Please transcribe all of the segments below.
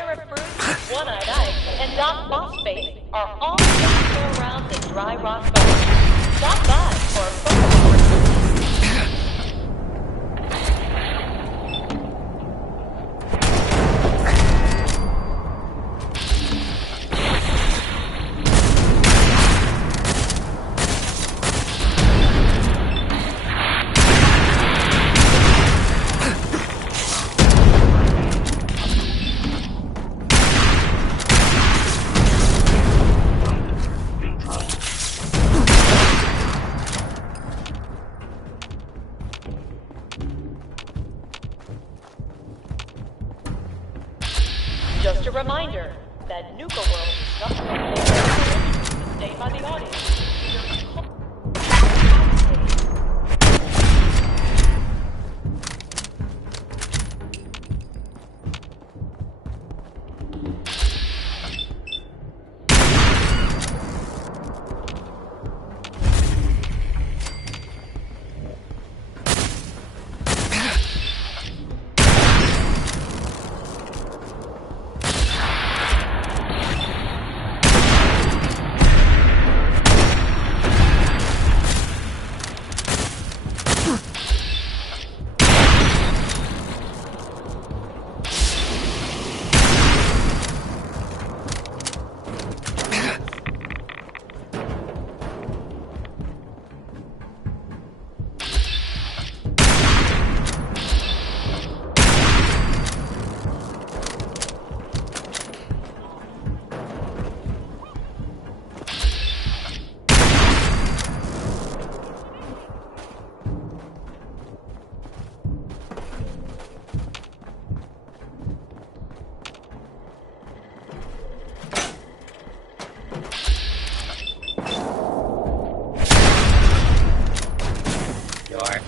Terra Fruit, One-Eyed Ike, and Doc Phosphate are all ready to go around the Dry Rock Garden. Stop by for a photo. Just a reminder that Nuka World is not to stay by the audience.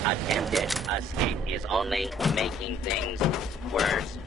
Attempted escape is only making things worse.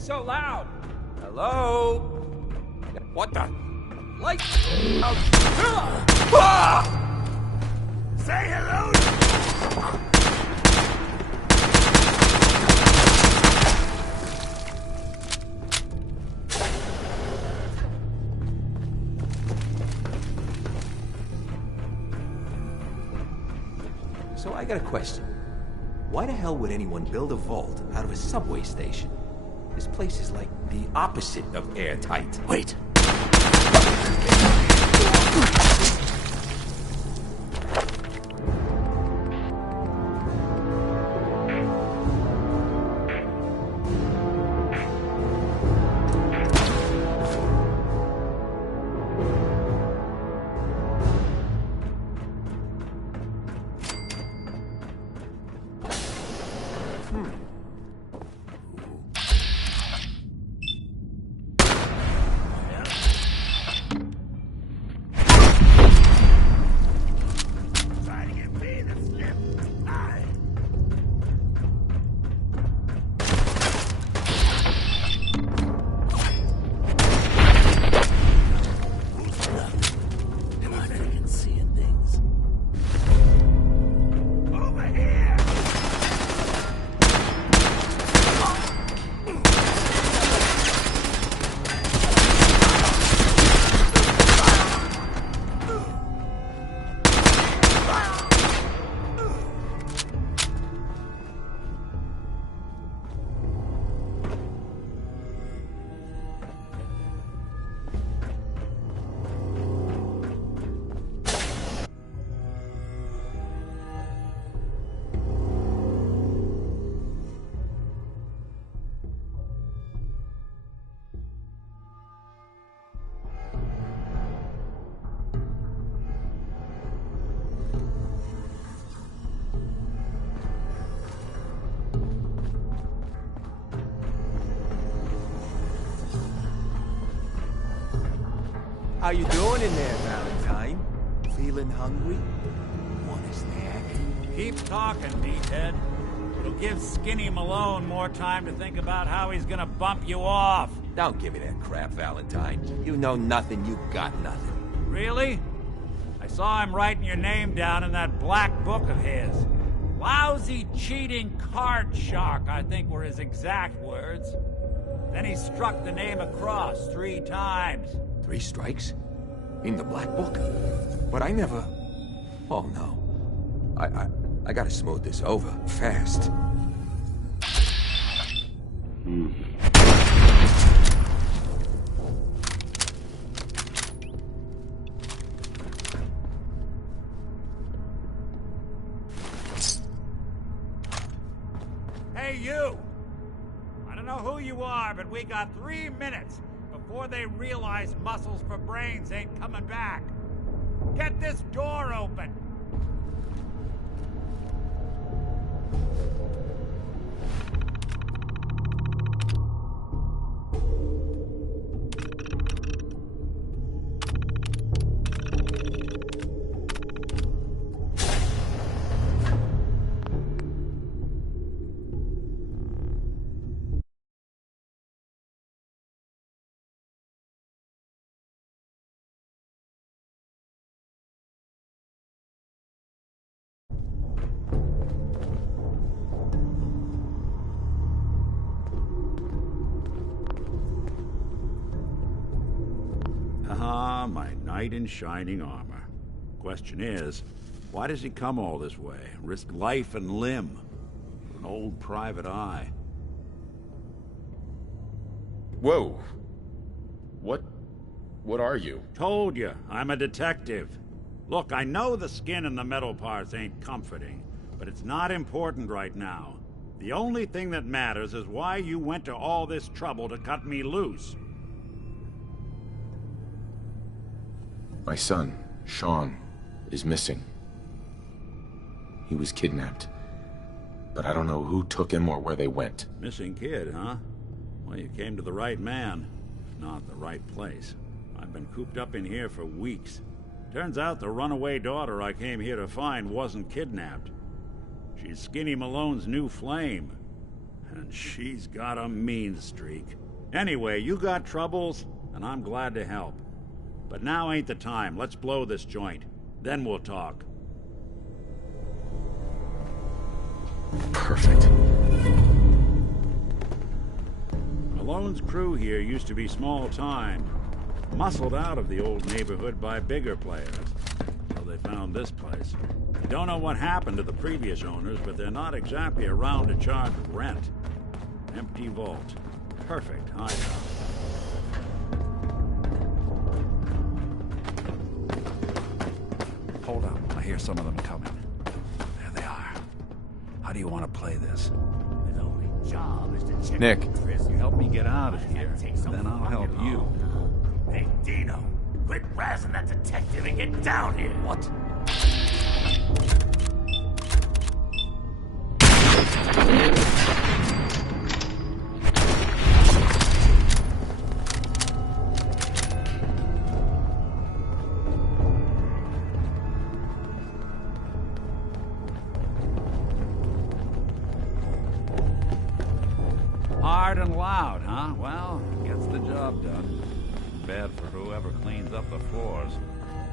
so loud? Hello? What the? Light? Say hello! So I got a question. Why the hell would anyone build a vault out of a subway station? This place is like the opposite of airtight. Wait. How you doing in there, Valentine? Feeling hungry? Want a snack? Keep talking, meathead. It'll give Skinny Malone more time to think about how he's gonna bump you off. Don't give me that crap, Valentine. You know nothing, you got nothing. Really? I saw him writing your name down in that black book of his. Lousy, cheating card shark, I think were his exact words. Then he struck the name across 3 times. 3 strikes? In the black book? But I never... Oh, no. I gotta smooth this over, fast. Hey, you! I don't know who you are, but we got 3 minutes before they realize muscles for brains ain't coming back. Get this door open! Ah, my knight in shining armor. Question is, why does he come all this way? Risk life and limb for an old private eye? Whoa. What are you? Told you, I'm a detective. Look, I know the skin and the metal parts ain't comforting, but it's not important right now. The only thing that matters is why you went to all this trouble to cut me loose. My son, Sean, is missing. He was kidnapped. But I don't know who took him or where they went. Missing kid, huh? Well, you came to the right man, if not the right place. I've been cooped up in here for weeks. Turns out the runaway daughter I came here to find wasn't kidnapped. She's Skinny Malone's new flame. And she's got a mean streak. Anyway, you got troubles, and I'm glad to help. But now ain't the time. Let's blow this joint. Then we'll talk. Perfect. Malone's crew here used to be small time. Muscled out of the old neighborhood by bigger players. So they found this place. Don't know what happened to the previous owners, but they're not exactly around to charge rent. Empty vault. Perfect hideout. Hold up. I hear some of them coming. There they are. How do you want to play this? His only job is to check Nick. Chris, you help me get out of here, then I'll help you. Hey, Dino, quit razzing that detective and get down here. What? Hard and loud, huh? Well, gets the job done. Bad for whoever cleans up the floors.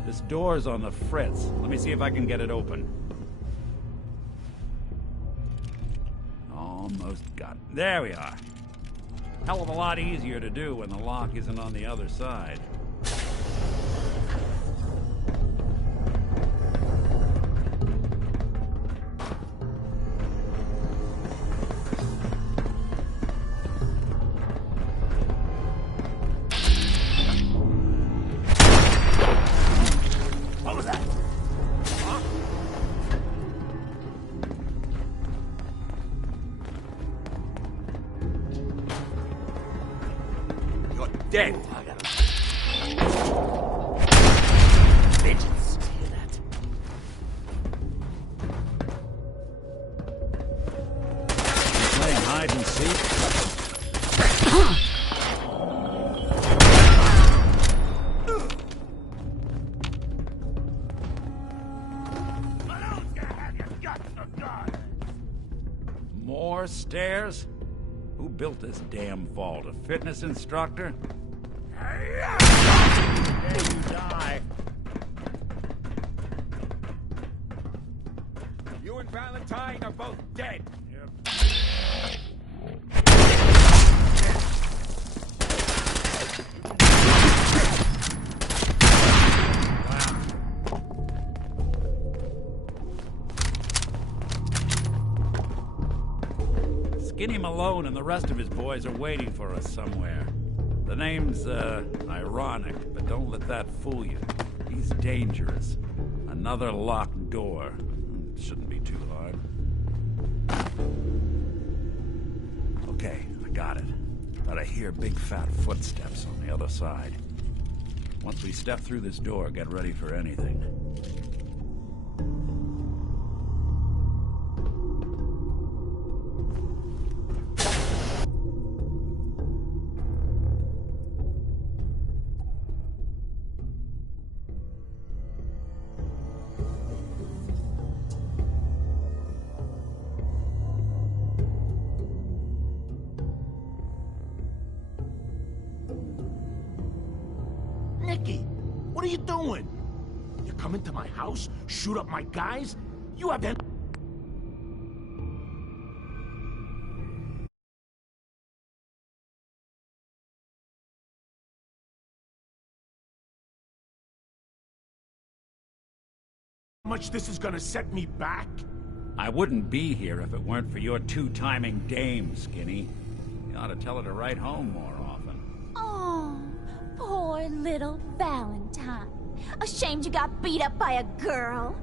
This door's on the fritz. Let me see if I can get it open. Almost got it. There we are. Hell of a lot easier to do when the lock isn't on the other side. What was that? Huh? You're dead. I got him. Bitches. Hear that? Playing hide and seek? Malone's gonna have your guts for God. More stairs? Who built this damn vault? A fitness instructor? There you die. You and Valentine are both dead. Skinny Malone and the rest of his boys are waiting for us somewhere. The name's, ironic, but don't let that fool you. He's dangerous. Another locked door. Shouldn't be too hard. Okay, I got it. But I hear big fat footsteps on the other side. Once we step through this door, get ready for anything. Nicky, what are you doing? You come into my house, shoot up my guys? You have that. How much this is gonna set me back? I wouldn't be here if it weren't for your two-timing dame, Skinny. You ought to tell her to write home more often. Oh, poor little Valentine. Ashamed you got beat up by a girl.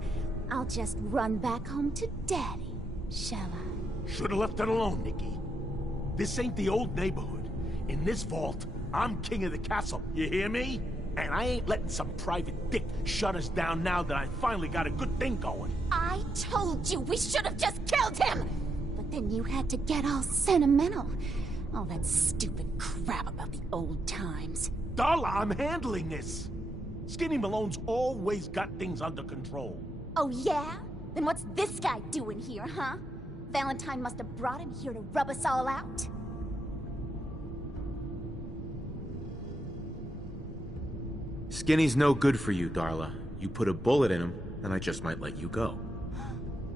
I'll just run back home to Daddy, shall I? Should've left it alone, Nicky. This ain't the old neighborhood. In this vault, I'm king of the castle, you hear me? And I ain't letting some private dick shut us down now that I finally got a good thing going. I told you we should have just killed him! But then you had to get all sentimental. All that stupid crap about the old times. Darla, I'm handling this. Skinny Malone's always got things under control. Oh yeah? Then what's this guy doing here, huh? Valentine must have brought him here to rub us all out. Skinny's no good for you, Darla. You put a bullet in him, and I just might let you go.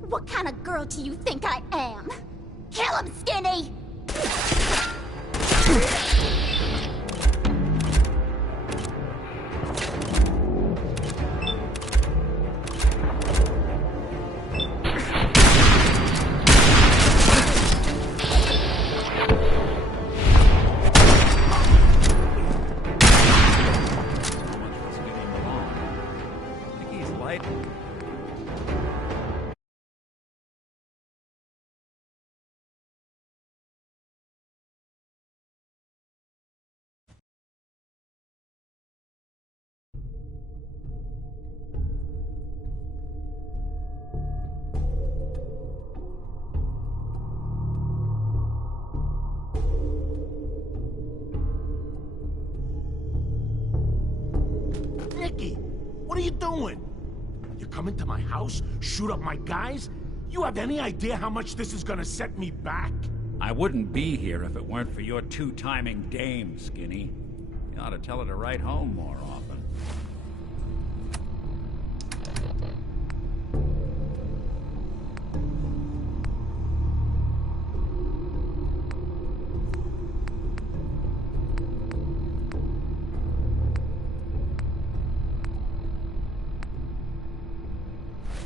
What kind of girl do you think I am? Kill him, Skinny! Nicky, what are you doing? You come into my house, shoot up my guys? You have any idea how much this is gonna set me back? I wouldn't be here if it weren't for your two-timing dame, Skinny. You ought to tell her to write home more often.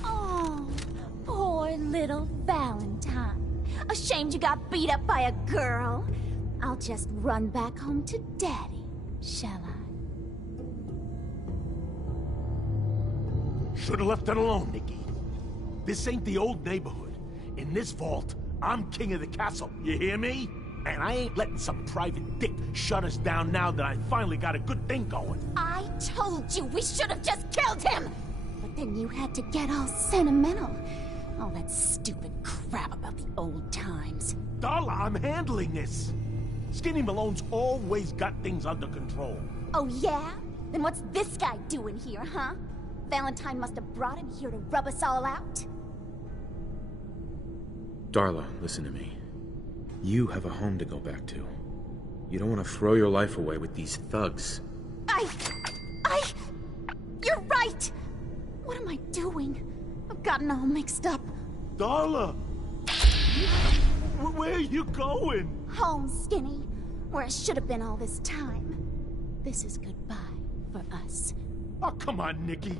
Oh, poor little Valentine. Ashamed you got beat up by a girl? I'll just run back home to Daddy, shall I? Should've left it alone, Nicky. This ain't the old neighborhood. In this vault, I'm king of the castle, you hear me? And I ain't letting some private dick shut us down now that I finally got a good thing going. I told you we should have just killed him! But then you had to get all sentimental. All that stupid crap about the old times. Darla, I'm handling this. Skinny Malone's always got things under control. Oh yeah? Then what's this guy doing here, huh? Valentine must have brought him here to rub us all out? Darla, listen to me. You have a home to go back to. You don't want to throw your life away with these thugs. You're right! What am I doing? I've gotten all mixed up. Darla! Where are you going? Home, Skinny. Where I should have been all this time. This is goodbye for us. Oh, come on, Nicky.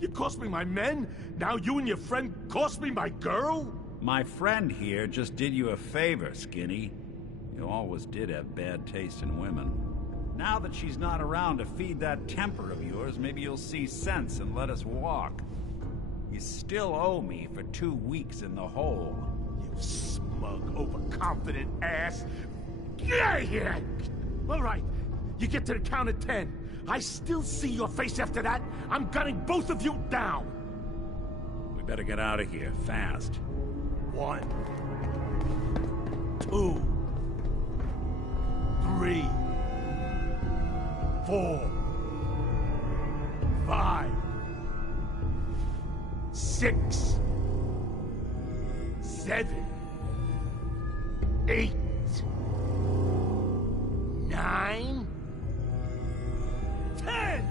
You cost me my men, now you and your friend cost me my girl? My friend here just did you a favor, Skinny. You always did have bad taste in women. Now that she's not around to feed that temper of yours, maybe you'll see sense and let us walk. You still owe me for 2 weeks in the hole. You smug, overconfident ass. Get out of here! All right, you get to the count of 10. I still see your face after that. I'm gunning both of you down. We better get out of here, fast. 1, 2, 3, 4, 5, 6, 7, 8, 9, 10!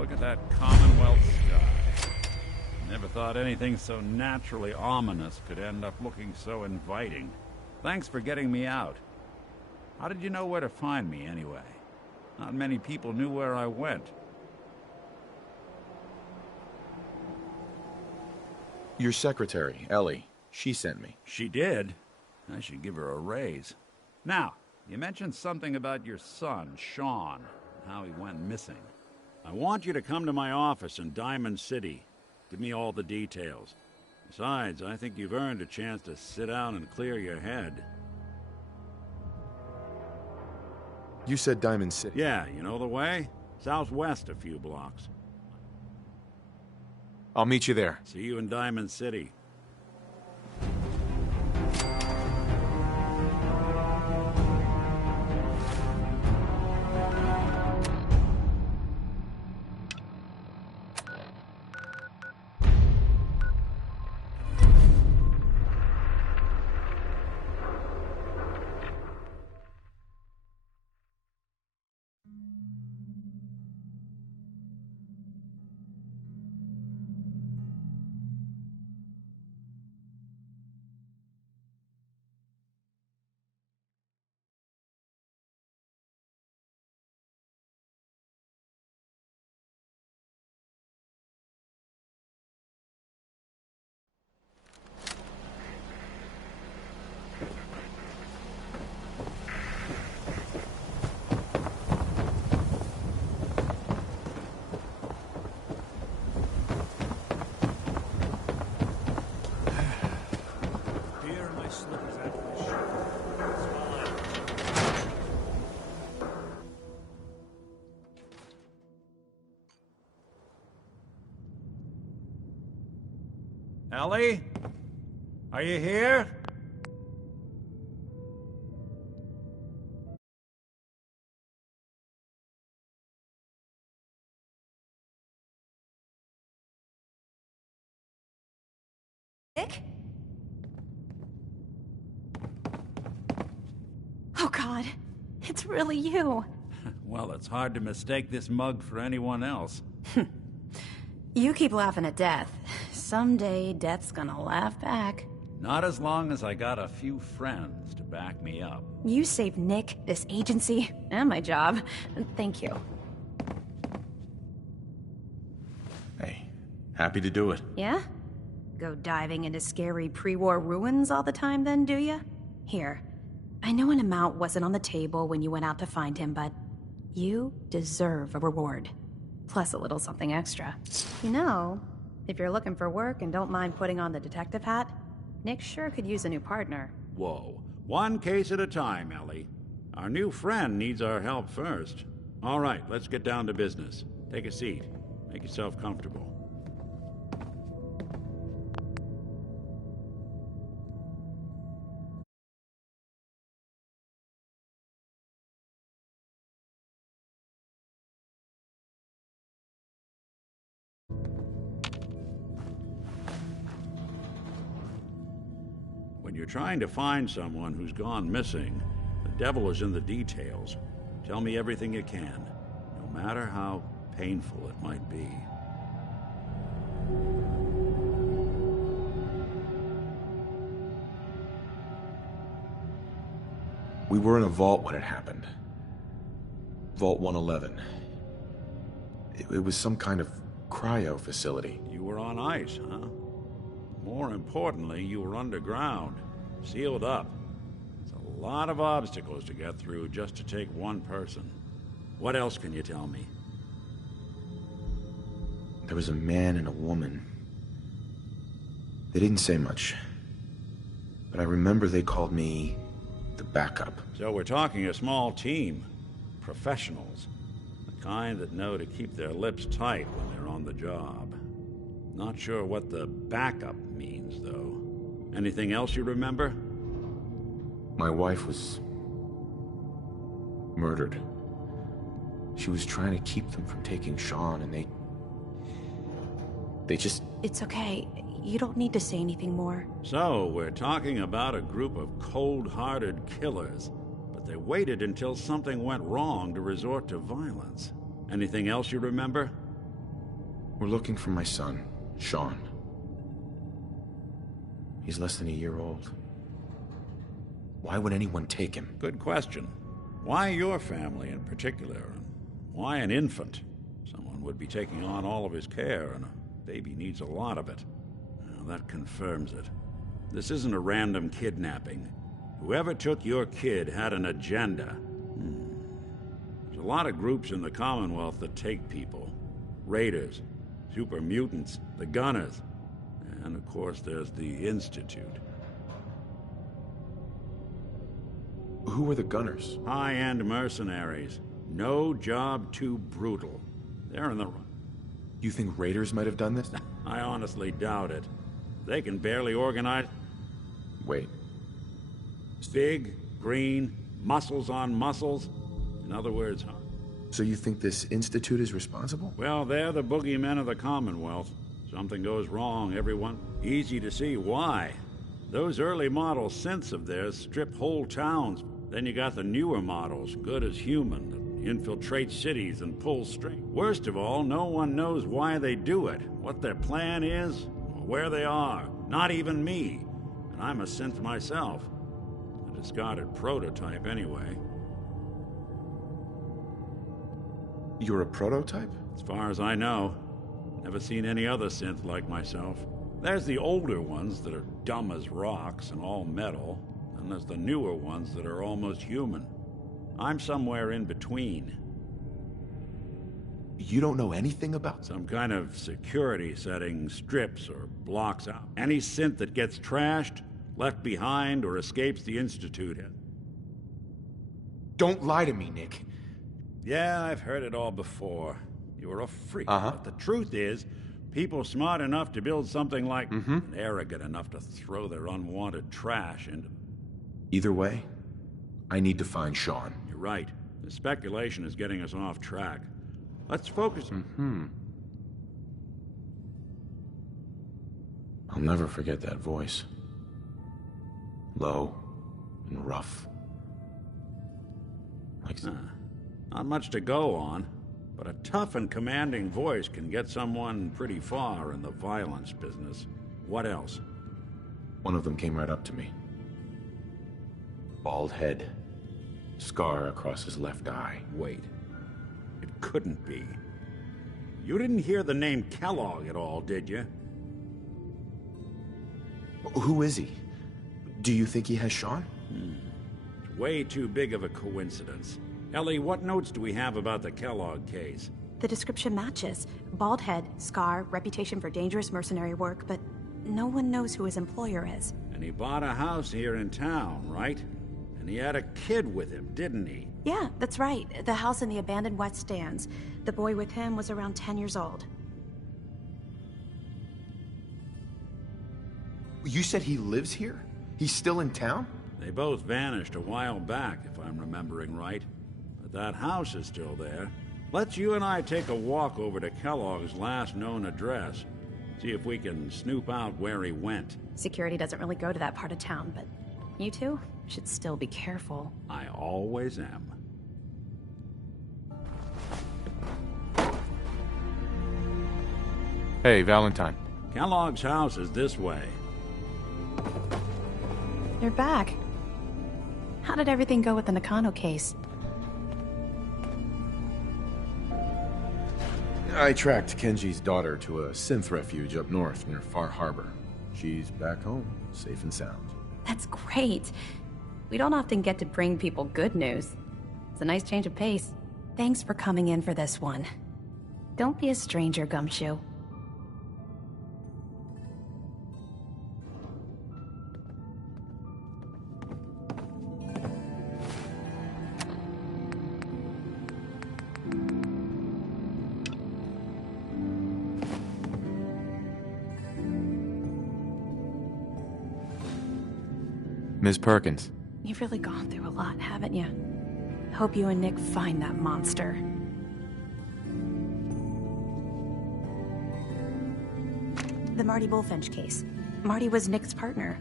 Look at that Commonwealth sky. Never thought anything so naturally ominous could end up looking so inviting. Thanks for getting me out. How did you know where to find me, anyway? Not many people knew where I went. Your secretary, Ellie, she sent me. She did? I should give her a raise. Now, you mentioned something about your son, Sean, and how he went missing. I want you to come to my office in Diamond City. Give me all the details. Besides, I think you've earned a chance to sit down and clear your head. You said Diamond City. Yeah, you know the way? Southwest a few blocks. I'll meet you there. See you in Diamond City. Ellie? Are you here? Nick? Oh God, it's really you. Well, it's hard to mistake this mug for anyone else. You keep laughing at death. Someday, death's gonna laugh back. Not as long as I got a few friends to back me up. You saved Nick, this agency, and my job. Thank you. Hey, happy to do it. Yeah? Go diving into scary pre-war ruins all the time then, do ya? Here, I know an amount wasn't on the table when you went out to find him, but you deserve a reward. Plus a little something extra. You know, if you're looking for work and don't mind putting on the detective hat, Nick sure could use a new partner. Whoa. One case at a time, Ellie. Our new friend needs our help first. All right, let's get down to business. Take a seat. Make yourself comfortable. When you're trying to find someone who's gone missing, the devil is in the details. Tell me everything you can, no matter how painful it might be. We were in a vault when it happened. Vault 111. It was some kind of cryo facility. You were on ice, huh? More importantly, you were underground, sealed up. It's a lot of obstacles to get through just to take one person. What else can you tell me? There was a man and a woman. They didn't say much, but I remember they called me the backup. So we're talking a small team. Professionals. The kind that know to keep their lips tight when they're on the job. Not sure what the backup means, though. Anything else you remember? My wife was murdered. She was trying to keep them from taking Sean, and they just... It's okay. You don't need to say anything more. So, we're talking about a group of cold-hearted killers, but they waited until something went wrong to resort to violence. Anything else you remember? We're looking for my son, Sean. He's less than a year old. Why would anyone take him? Good question. Why your family in particular? Why an infant? Someone would be taking on all of his care, and a baby needs a lot of it. Well, that confirms it. This isn't a random kidnapping. Whoever took your kid had an agenda. There's a lot of groups in the Commonwealth that take people. Raiders, super mutants, the Gunners, and of course there's the Institute. Who were the Gunners? High-end mercenaries. No job too brutal. They're in the run. You think raiders might have done this? I honestly doubt it. They can barely organize. Wait. Big, green, muscles on muscles. In other words, So you think this Institute is responsible? well, they're the boogeymen of the Commonwealth. Something goes wrong, everyone. Easy to see why. Those early model synths of theirs strip whole towns. Then you got the newer models, good as human, that infiltrate cities and pull strings. Worst of all, no one knows why they do it, what their plan is, or where they are. Not even me. And I'm a synth myself. A discarded prototype, anyway. You're a prototype? As far as I know. Never seen any other synth like myself. There's the older ones that are dumb as rocks and all metal, and there's the newer ones that are almost human. I'm somewhere in between. You don't know anything about Some kind of security setting strips or blocks out any synth that gets trashed, left behind, or escapes the Institute. Don't lie to me, Nick. Yeah, I've heard it all before. You were a freak. Uh-huh. But the truth is, people smart enough to build something like and arrogant enough to throw their unwanted trash into. Either way, I need to find Sean. You're right. The speculation is getting us off track. Let's focus. I'll never forget that voice. Low and rough. Like Not much to go on, but a tough and commanding voice can get someone pretty far in the violence business. What else? one of them came right up to me. Bald head. Scar across his left eye. Wait. It couldn't be. You didn't hear the name Kellogg at all, did you? Who is he? Do you think he has Sean? It's way too big of a coincidence. Ellie, what notes do we have about the Kellogg case? The description matches. Bald head, scar, reputation for dangerous mercenary work, but no one knows who his employer is. And he bought a house here in town, right? And he had a kid with him, didn't he? Yeah, that's right. The house in the abandoned West Stands. The boy with him was around 10 years old. You said he lives here? He's still in town? They both vanished a while back, if I'm remembering right. But that house is still there. Let's you and I take a walk over to Kellogg's last known address. See if we can snoop out where he went. Security doesn't really go to that part of town, but you two should still be careful. I always am. Hey, Valentine. Kellogg's house is this way. You're back. How did everything go with the Nakano case? I tracked Kenji's daughter to a synth refuge up north near Far Harbor. She's back home, safe and sound. That's great. We don't often get to bring people good news. It's a nice change of pace. Thanks for coming in for this one. Don't be a stranger, Gumshoe. Ms. Perkins. You've really gone through a lot, haven't you? Hope you and Nick find that monster. The Marty Bullfinch case. Marty was Nick's partner.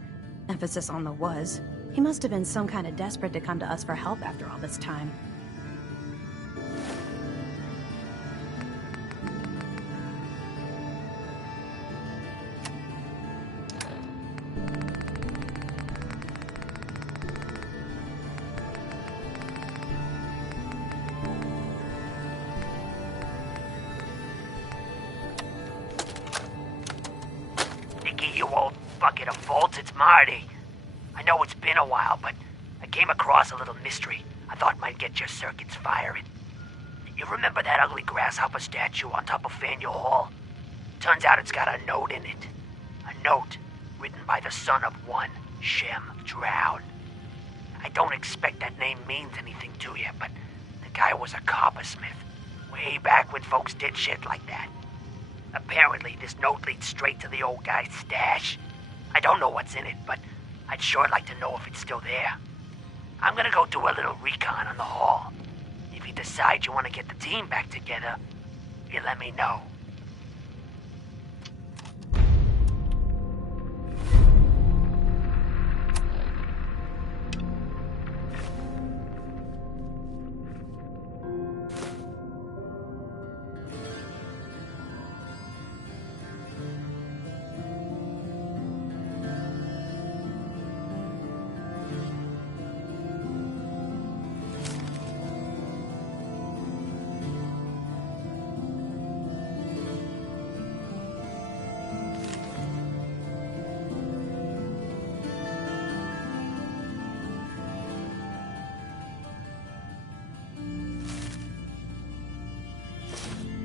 Emphasis on the was. He must have been some kind of desperate to come to us for help after all this time. bucket of vaults, it's Marty. I know it's been a while, but I came across a little mystery I thought might get your circuits firing. You remember that ugly grasshopper statue on top of Faneuil Hall? Turns out it's got a note in it. A note written by the son of one Shem Drown. I don't expect that name means anything to you, but the guy was a coppersmith. Way back when folks did shit like that. Apparently, this note leads straight to the old guy's stash. I don't know what's in it, but I'd sure like to know if it's still there. I'm gonna go do a little recon on the hall. If you decide you want to get the team back together, you let me know.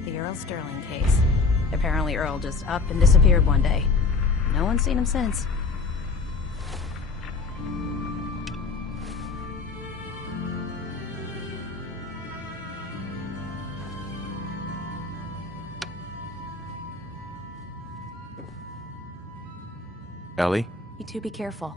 The Earl Sterling case. Apparently Earl just up and disappeared one day. No one's seen him since. Ellie? You two be careful.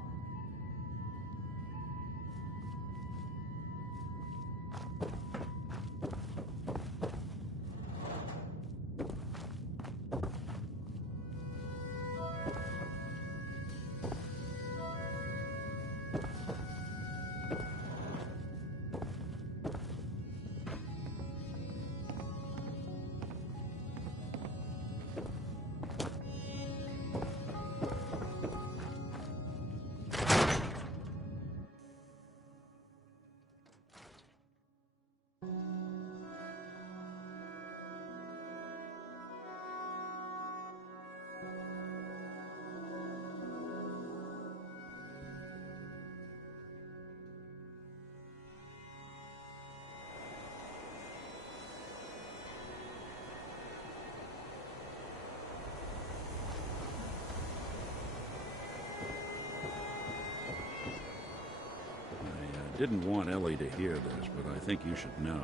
I didn't want Ellie to hear this, but I think you should know.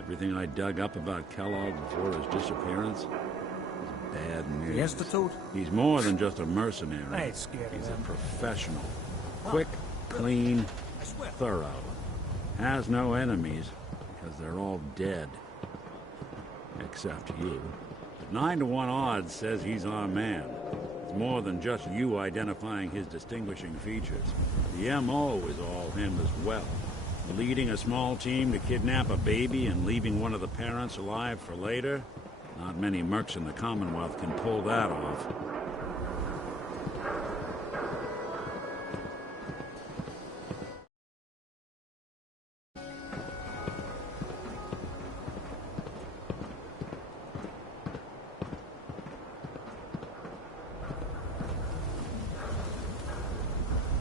Everything I dug up about Kellogg before his disappearance is bad news. Destitute? He's more than just a mercenary. I ain't scared of He's a them. professional. Quick, clean, thorough. Has no enemies, because they're all dead. Except you. But 9 to 1 odds says he's our man. It's more than just you identifying his distinguishing features. The M.O. is all him as well. Leading a small team to kidnap a baby and leaving one of the parents alive for later? Not many mercs in the Commonwealth can pull that off.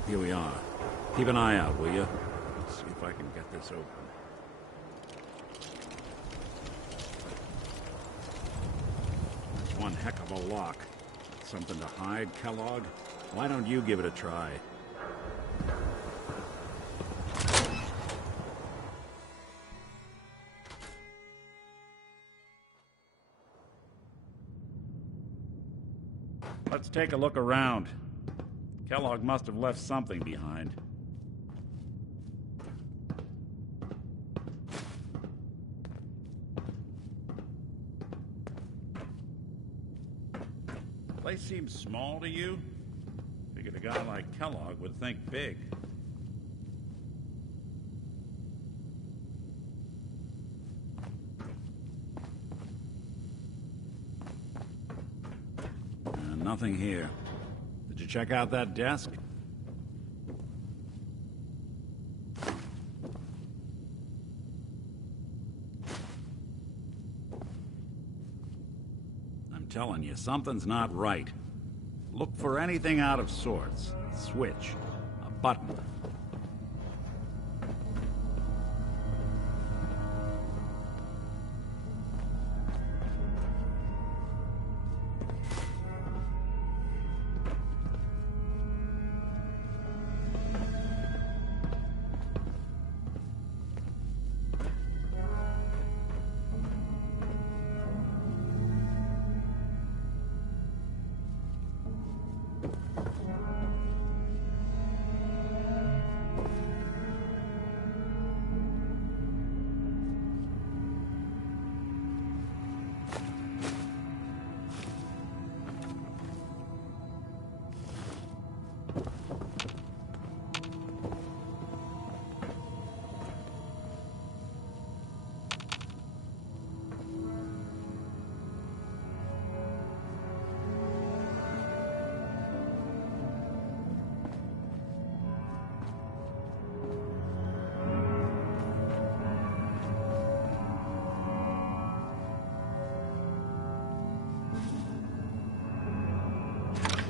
Here we are. Keep an eye out, will you? Let's see if I can get this open. It's one heck of a lock. Something to hide, Kellogg? Why don't you give it a try? Let's take a look around. Kellogg must have left something behind. Place seems small to you? Figured a guy like Kellogg would think big. Nothing here. Did you check out that desk? I'm telling you, something's not right. Look for anything out of sorts. A switch, a button.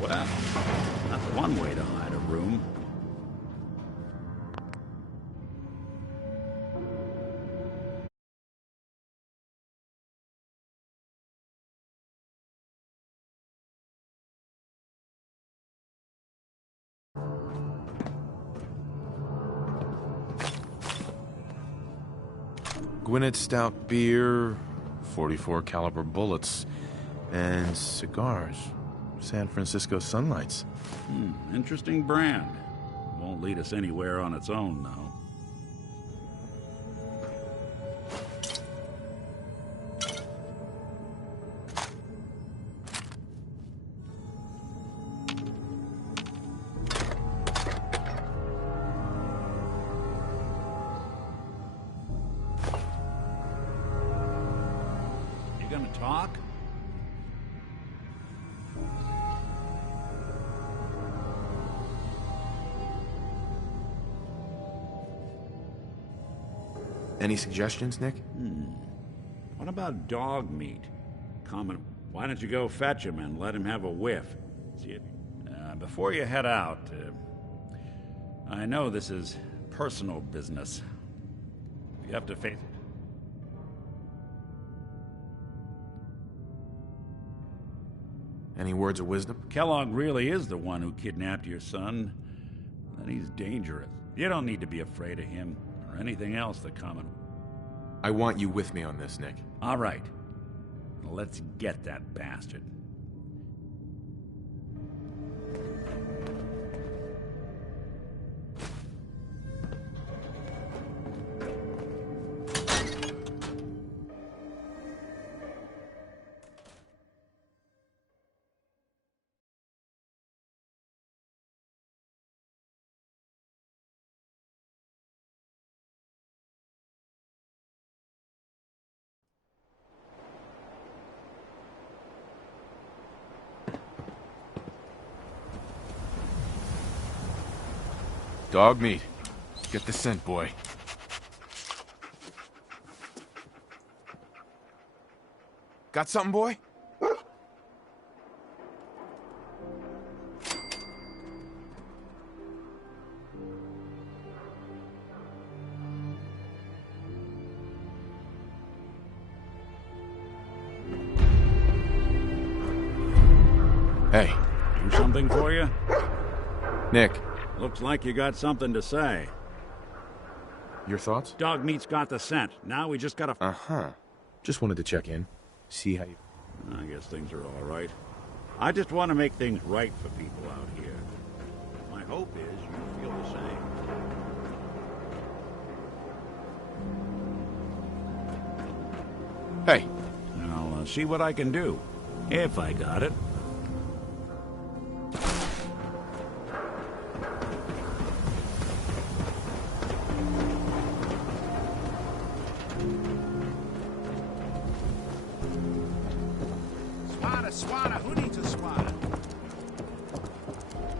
Well, that's one way to hide a room. Gwinnett stout beer, 44 caliber bullets, and cigars. San Francisco Sunlights. Interesting brand. Won't lead us anywhere on its own, though. You gonna talk? Any suggestions, Nick? What about dog meat? Common. Why don't you go fetch him and let him have a whiff? See it. Before you head out, I know this is personal business. You have to face it. Any words of wisdom? Kellogg really is the one who kidnapped your son. And he's dangerous. You don't need to be afraid of him. Or anything else the common. I want you with me on this, Nick. All right. Let's get that bastard. Dog meat. Get the scent, boy. Got something, boy? Hey. Do something for you? Nick. Looks like you got something to say. Your thoughts? Dog meat's got the scent. Now we just gotta... Uh-huh. Just wanted to check in. See how you... I guess things are all right. I just want to make things right for people out here. My hope is you feel the same. Hey. I'll see what I can do. If I got it. Swatter, who needs a swatter?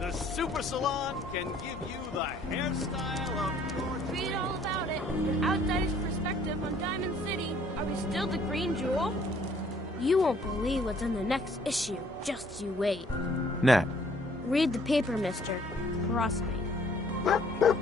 The Super Salon can give you the hairstyle of your... Read all about it. An outsider's perspective on Diamond City. Are we still the green jewel? You won't believe what's in the next issue. Just you wait. Nat. Read the paper, mister. Trust me.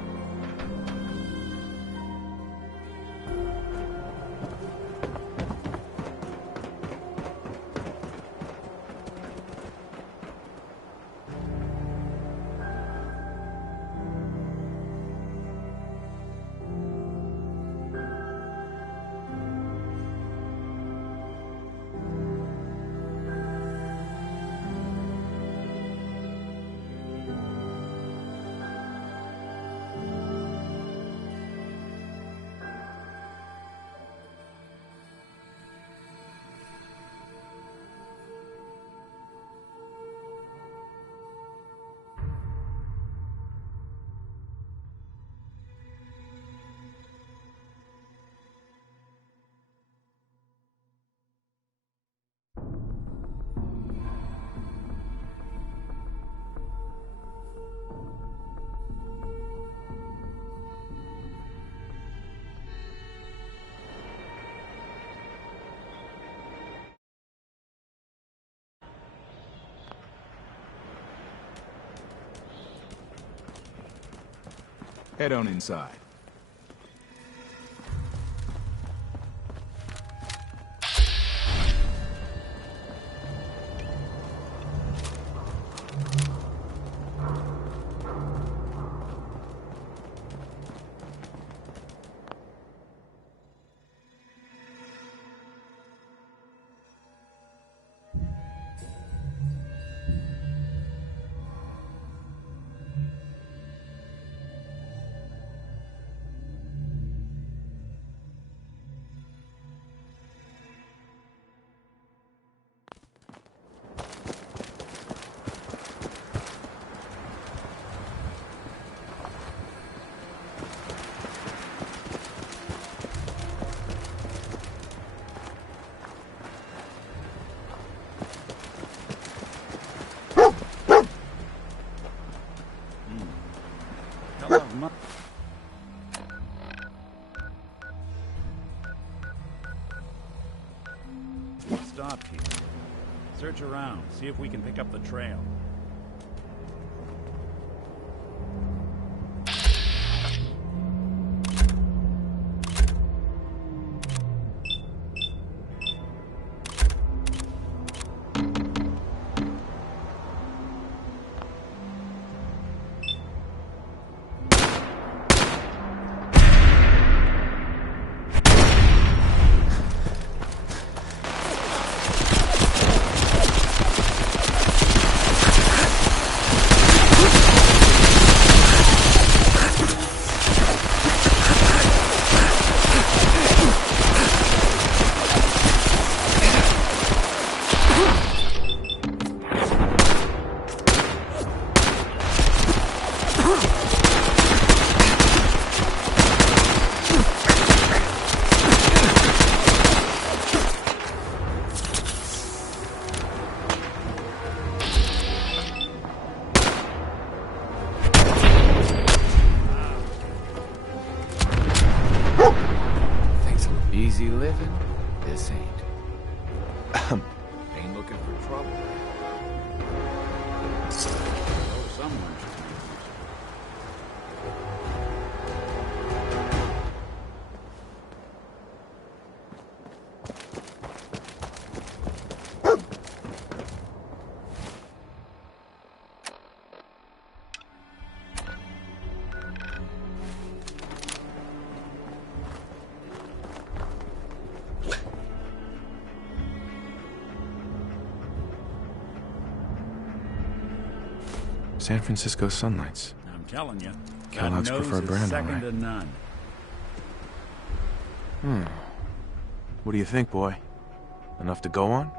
Head on inside. Stop here. Search around, see if we can pick up the trail. Easy living? This ain't. Ain't looking for trouble. Oh, someone should be. San Francisco sunlights. I'm telling you, Kellogg's preferred brand, all second right. to none. What do you think, boy? Enough to go on?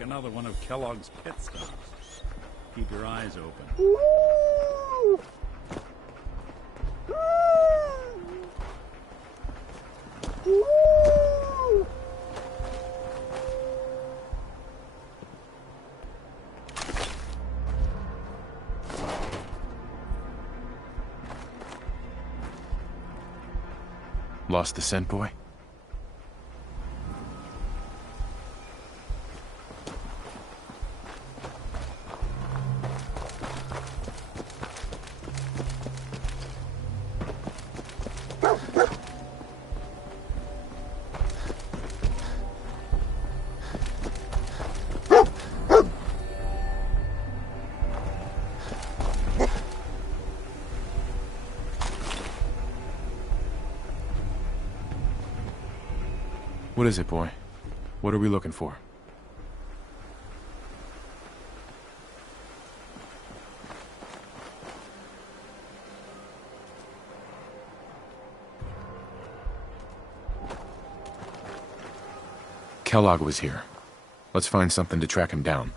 like another one of Kellogg's pit stops. Keep your eyes open. Lost the scent, boy? What is it, boy? What are we looking for? Kellogg was here. Let's find something to track him down.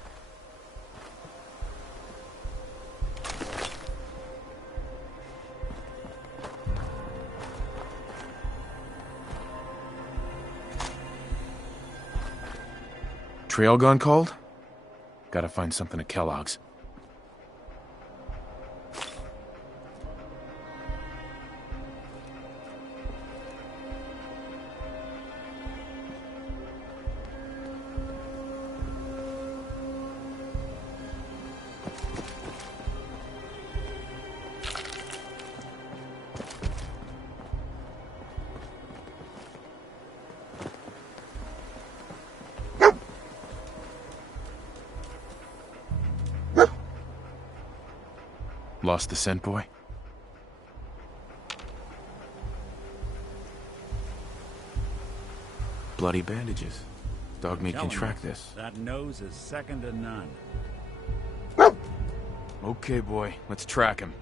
Trail gun called? Gotta find something at Kellogg's. Lost the scent, boy? Bloody bandages. Dog meat can track this. That nose is second to none. Okay, boy. Let's track him.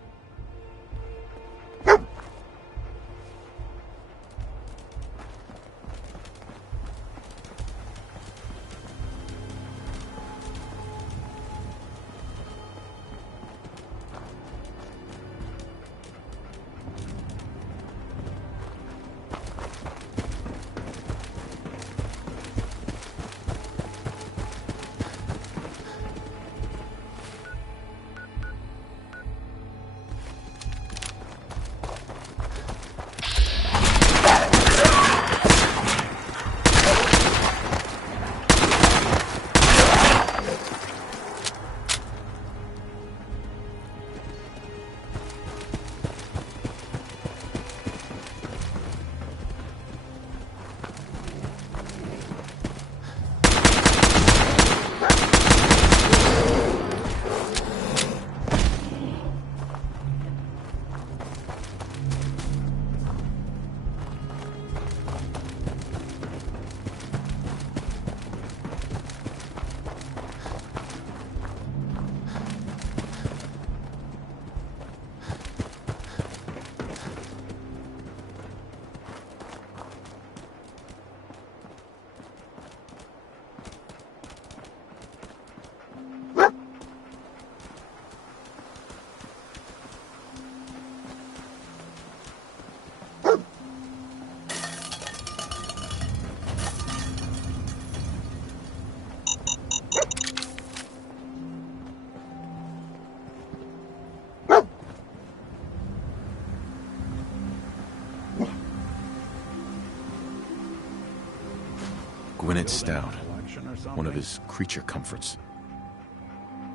Gwynnett's stout. One of his creature comforts.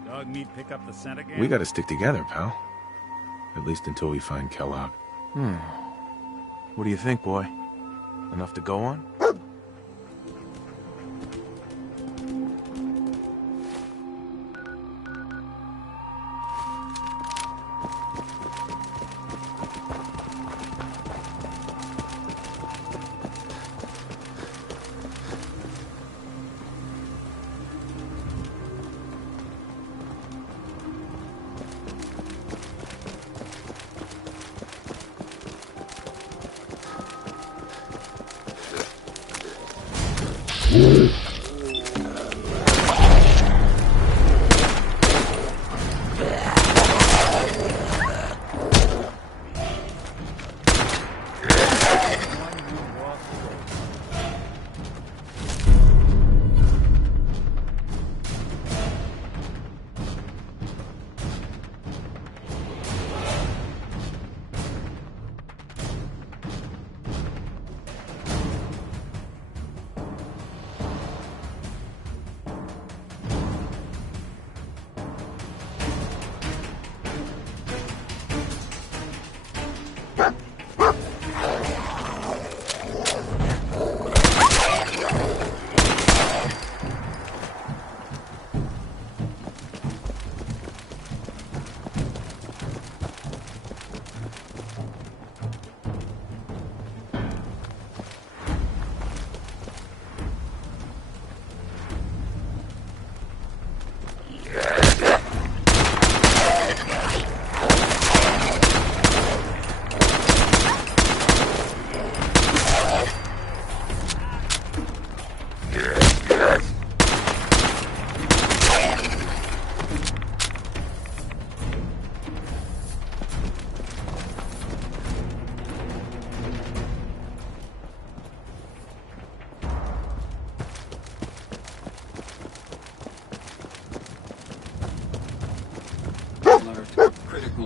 Dog meat pick up the scent again? We gotta stick together, pal. At least until we find Kellogg. What do you think, boy? Enough to go on?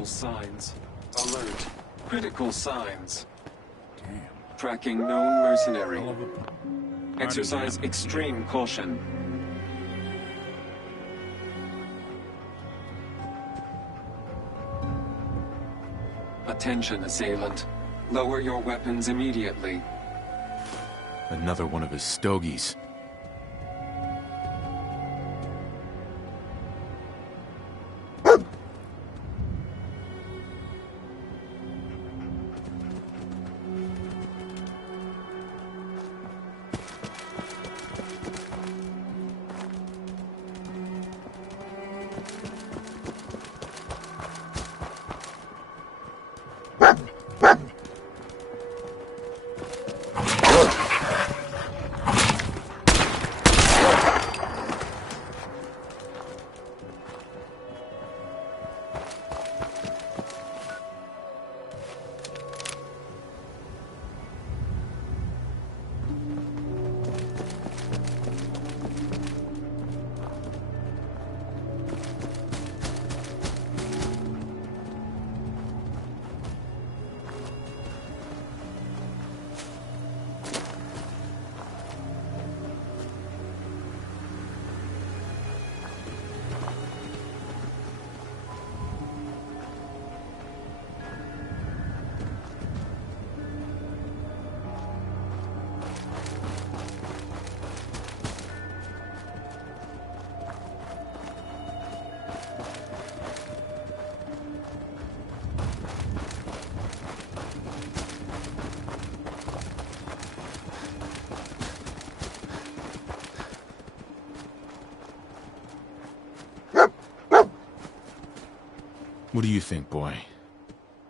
Vital signs. Alert. Critical signs. Damn. Tracking known mercenary. Exercise extreme caution. Attention, assailant. Lower your weapons immediately. Another one of his stogies. What do you think, boy?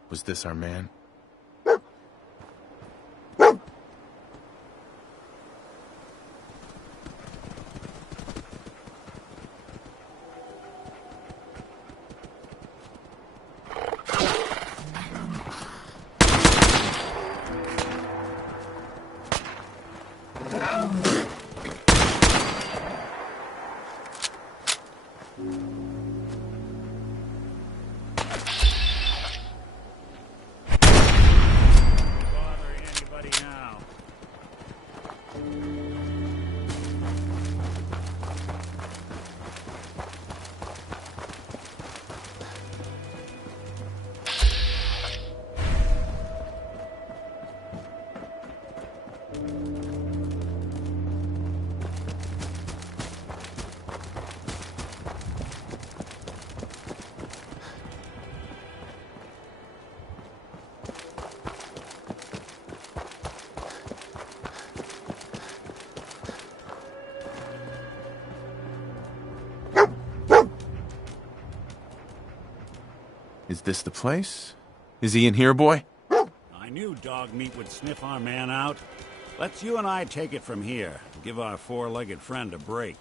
Was this our man? Is this the place? Is he in here, boy? I knew dog meat would sniff our man out. Let's you and I take it from here. Give our four-legged friend a break.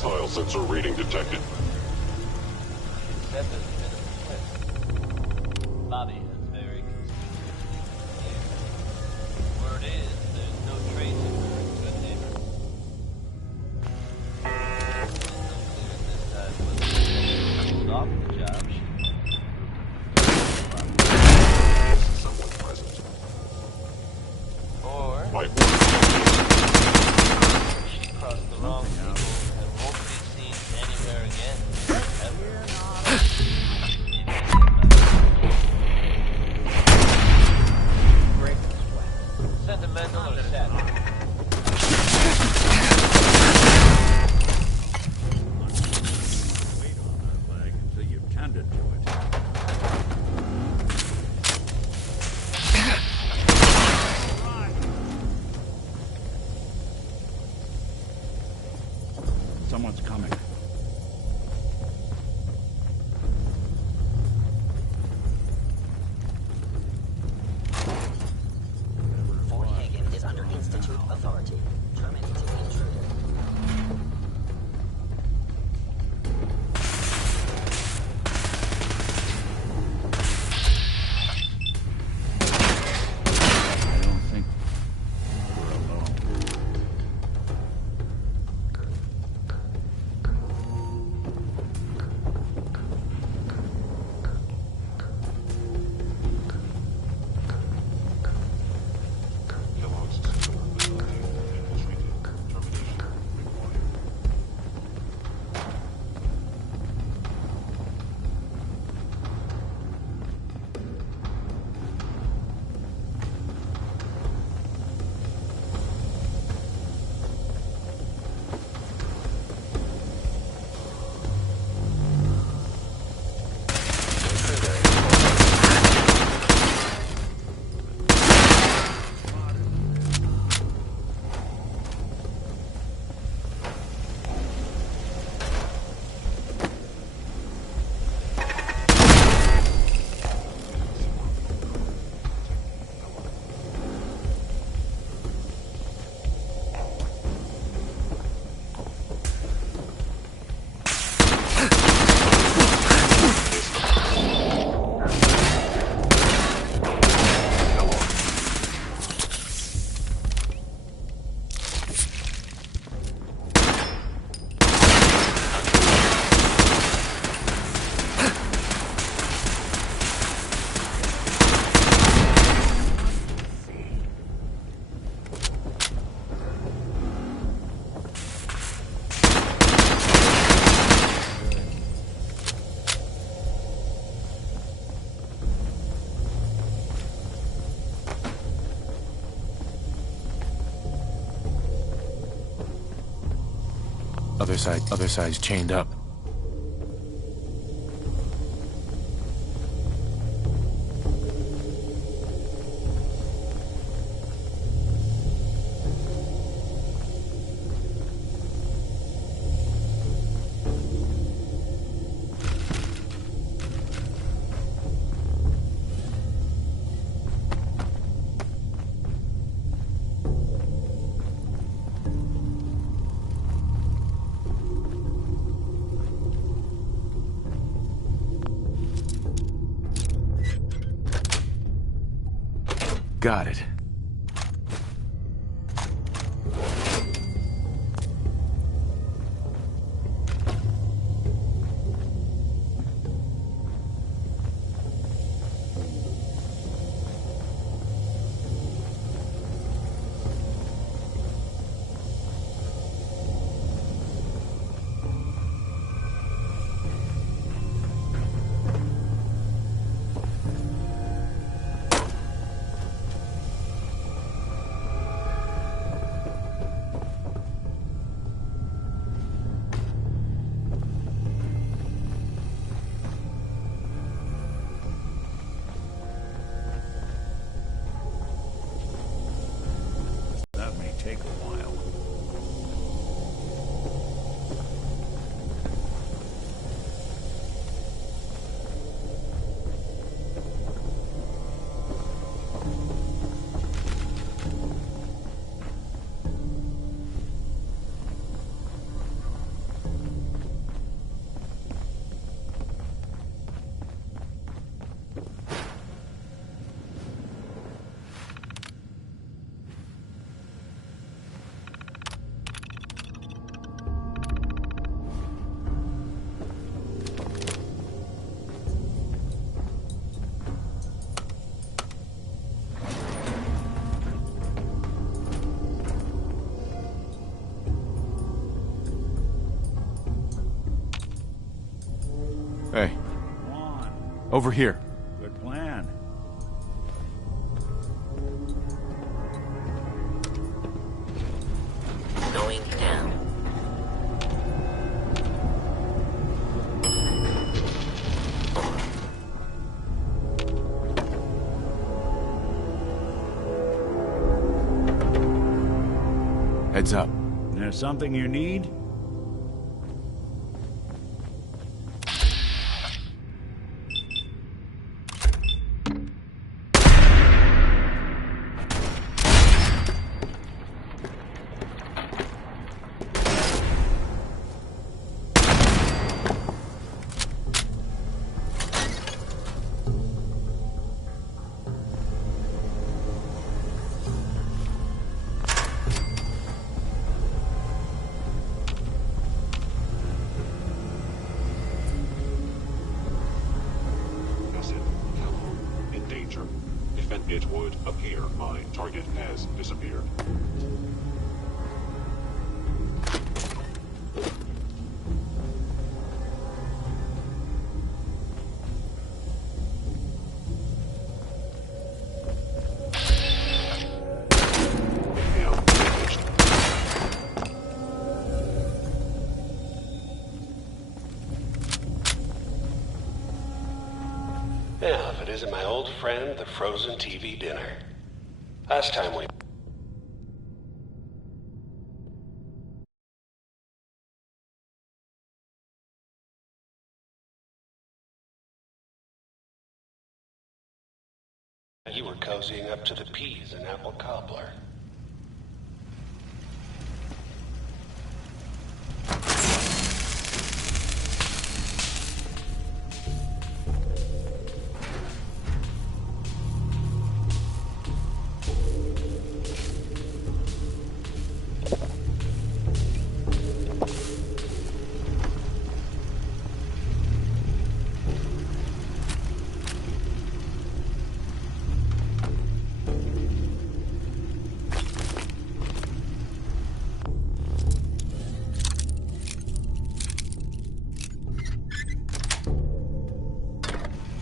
Hostile sensor reading detected. Bobby is very confused. Word is, there's no trace of her good neighbor. It's so clear this time, but off the job, Someone present. or she crossed the wrong people and won't be seen anywhere again. Ever. Sentimental or sad? Wait on that leg until you've tended to it. Someone's coming. Fort Hagen is under Institute authority. Terminating intruder. I don't think we're alone. Kellogg's system ability infiltrated. Termination required. Other side's chained up. Got it. Over here. Good plan. Going down. Heads up. There's something you need? It would appear my target has disappeared. Yeah, if it isn't my old friend, the frozen TV dinner. Last time we... You were cozying up to the peas and apple cobbler.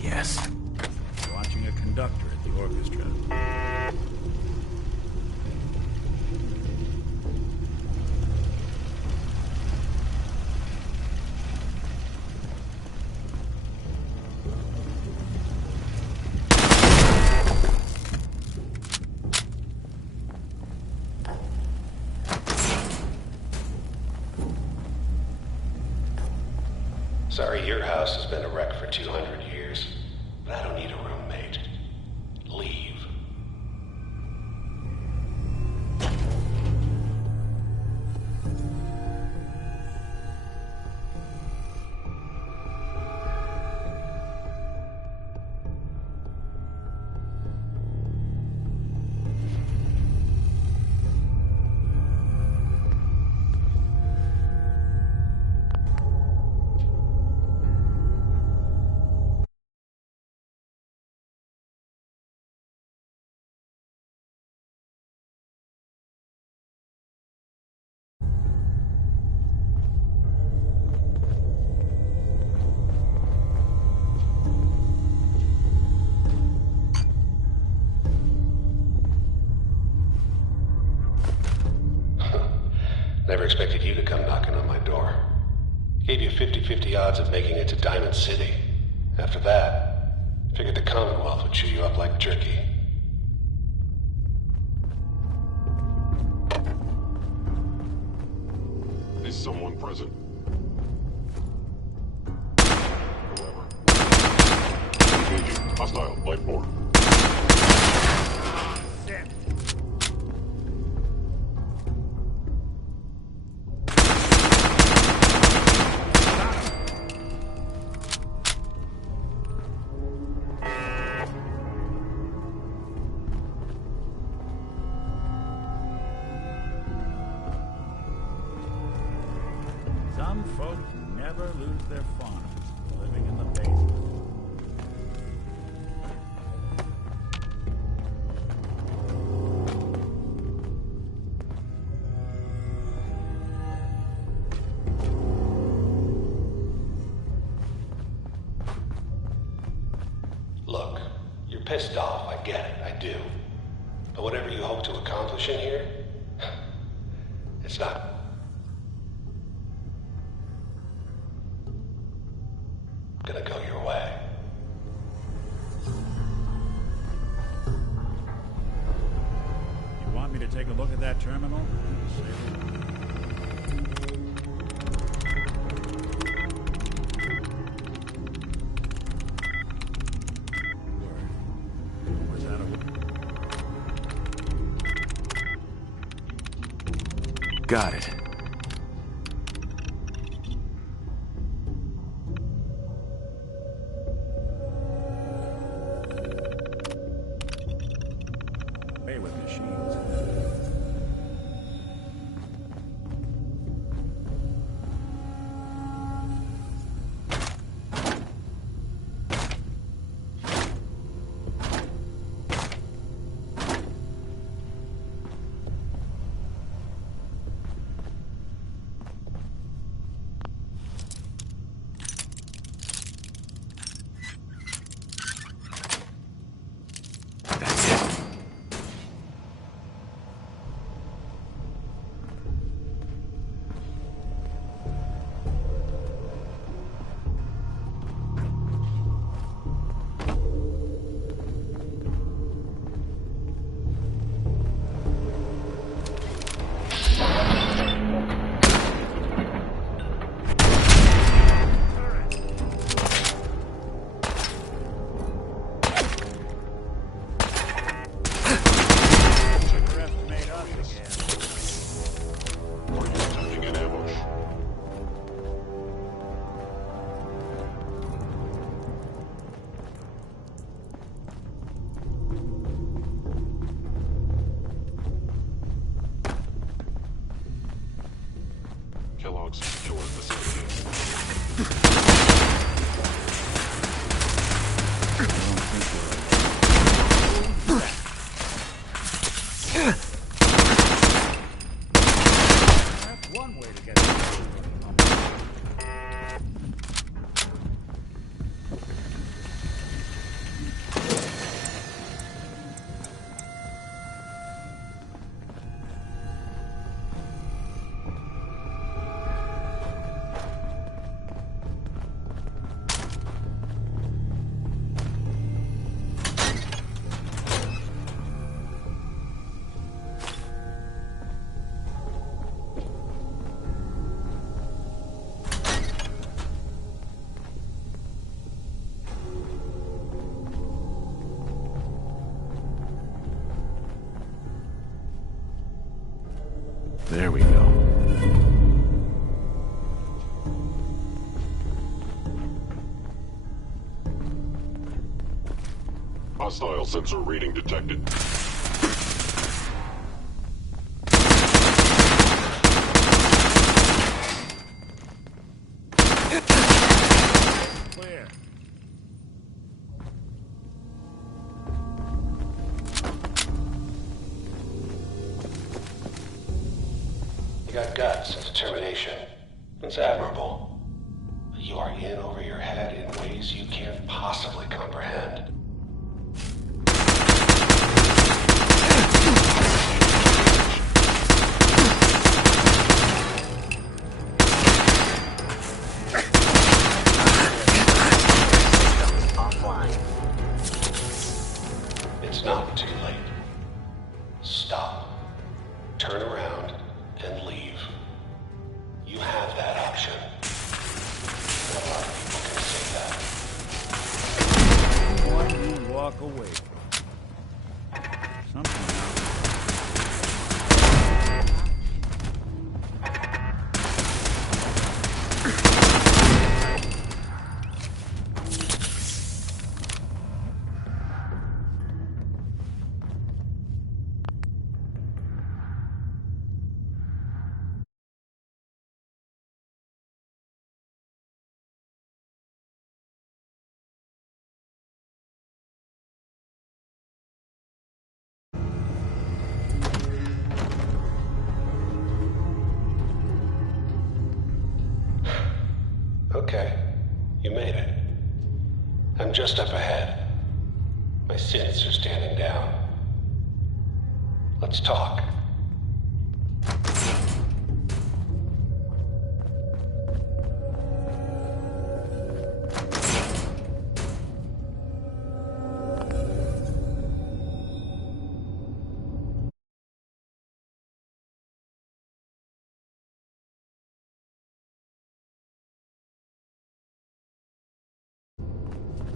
Yes. Watching a conductor at the orchestra. Sorry, your house has been a wreck for 200 years. But I don't need a roommate. Leave. Never expected you to come knocking on my door. Gave you 50-50 odds of making it to Diamond City. After that, figured the Commonwealth would chew you up like jerky. Is someone present? Whoever. Engaging. Hostile. Life form. Some folks never lose their farms, living in the basement. pissed off, I get it, I do. But whatever you hope to accomplish in here, it's not gonna go your way. You want me to take a look at that terminal? Got it. Play with machines. Kellogg's secure facility. That's one way to get it. There we go. Hostile sensor reading detected. Clear. You got guts and determination. It's admirable. But you are in over your head in ways you can't possibly comprehend. It's not too late. Stop. Turn around and leave. You have that option. Not a lot of people can say that. Why do you walk away? Something. Okay, you made it. I'm just up ahead. My sins are standing down. Let's talk.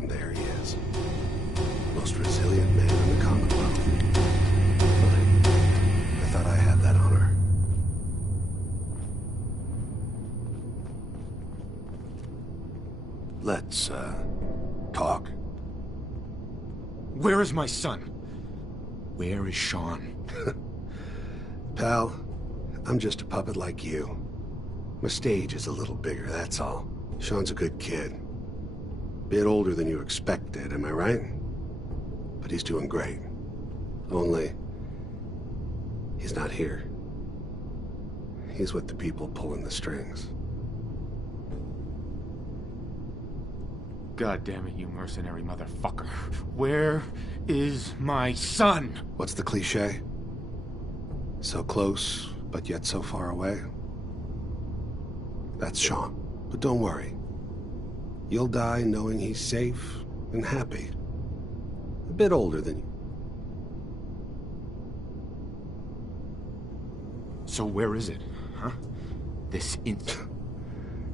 And there he is. Most resilient man in the Commonwealth. I thought I had that honor. Let's, talk. Where is my son? Where is Sean? Pal, I'm just a puppet like you. My stage is a little bigger, that's all. Sean's a good kid. Bit older than you expected, am I right? But he's doing great. Only, he's not here. He's with the people pulling the strings. God damn it, you mercenary motherfucker. Where is my son? What's the cliche? So close, but yet so far away? That's Sean. But don't worry. You'll die knowing he's safe and happy. A bit older than you. So where is it, huh?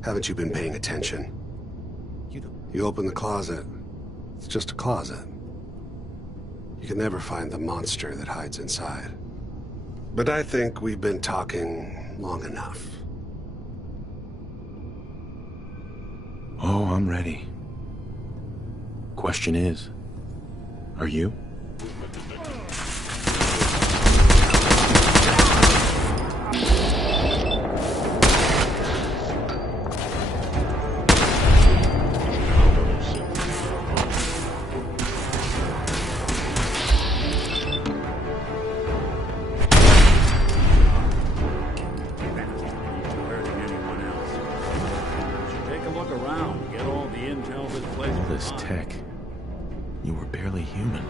Haven't you been paying attention? You open the closet. It's just a closet. You can never find the monster that hides inside. But I think we've been talking long enough. Oh, I'm ready. Question is, are you? This tech. You were barely human.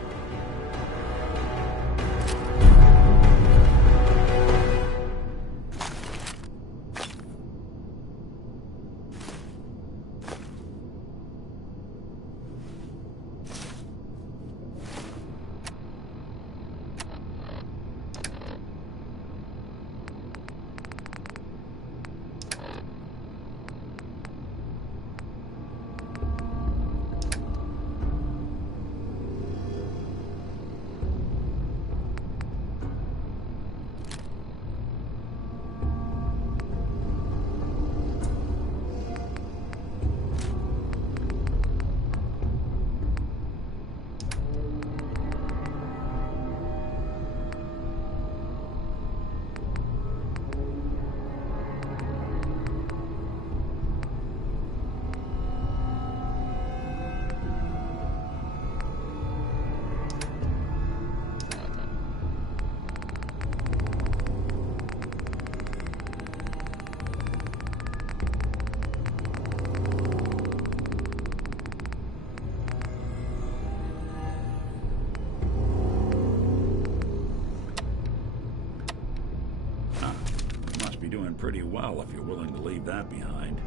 Doing pretty well if you're willing to leave that behind.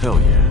Hell yeah.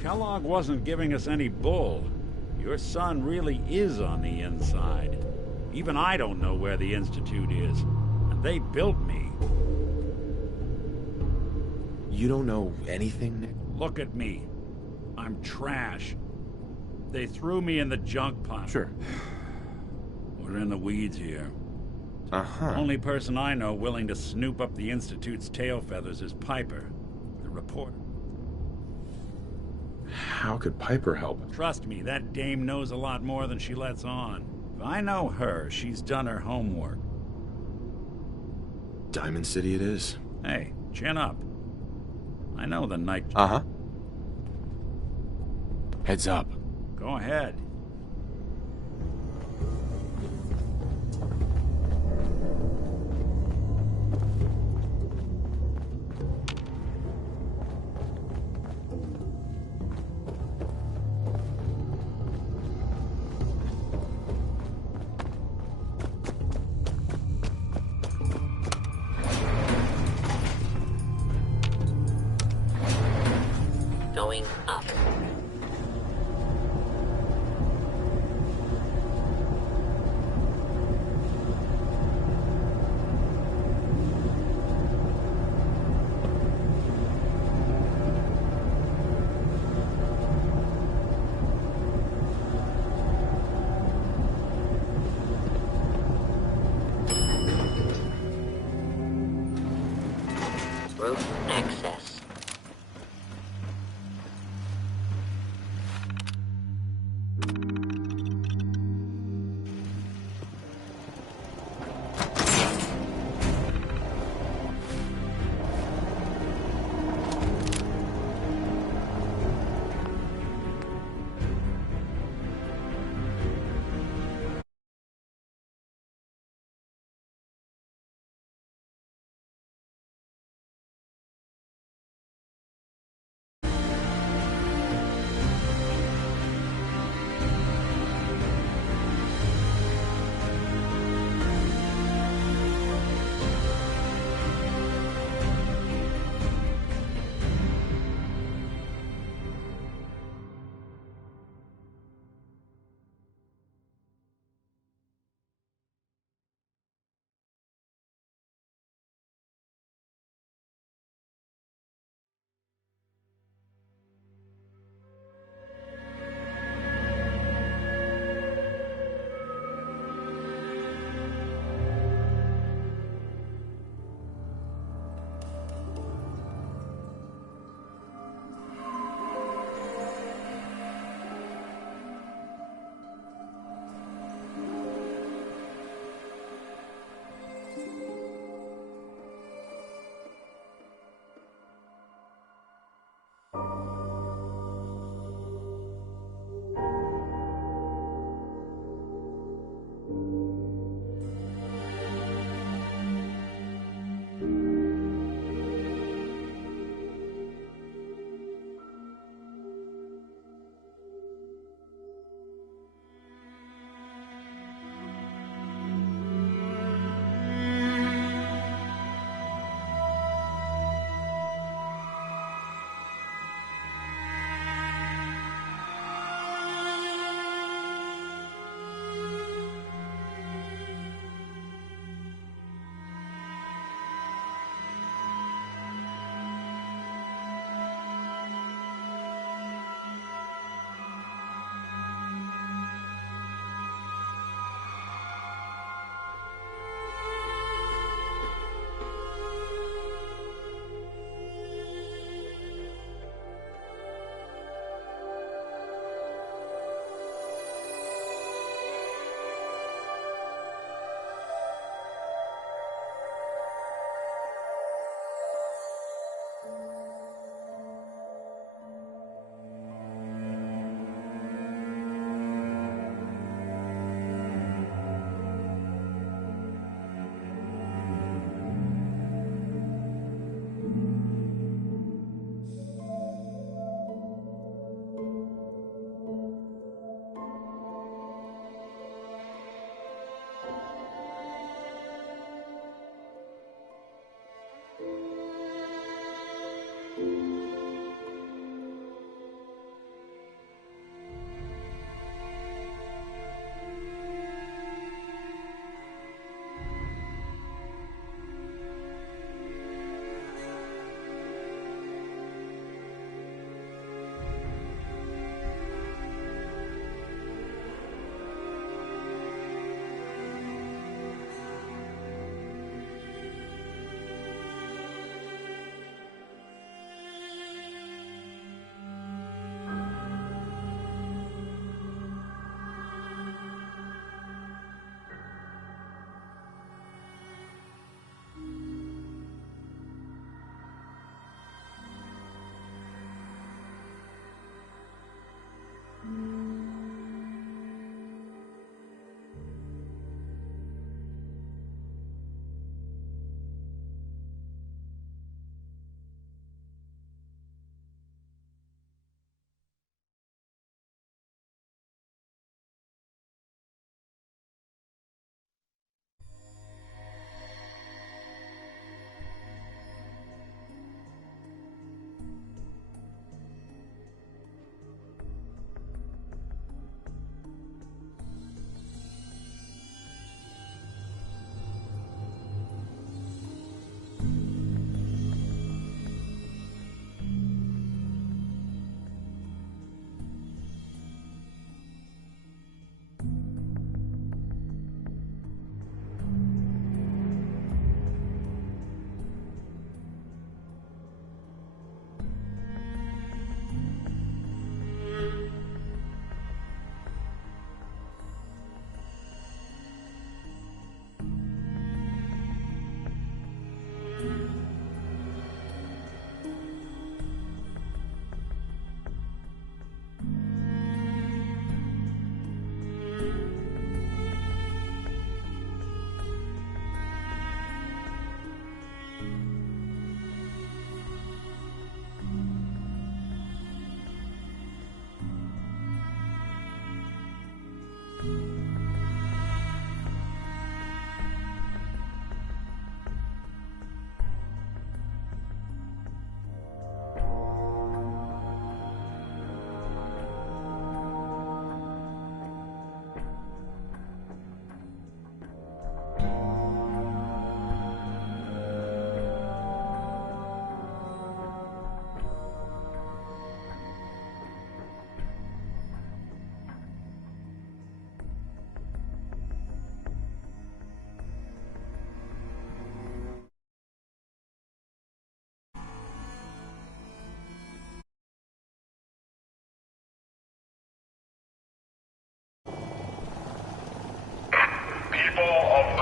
Kellogg wasn't giving us any bull. Your son really is on the inside. Even I don't know where the Institute is. And they built me. You don't know anything, Nick? Look at me. I'm trash. They threw me in the junk pile. Sure. We're in the weeds here. Uh-huh. Only person I know willing to snoop up the Institute's tail feathers is Piper, the reporter. How could Piper help? Trust me, that dame knows a lot more than she lets on. If I know her, she's done her homework. Diamond City it is. Hey, chin up. I know the night... Uh-huh. Heads up. Go ahead. Going up. Route access.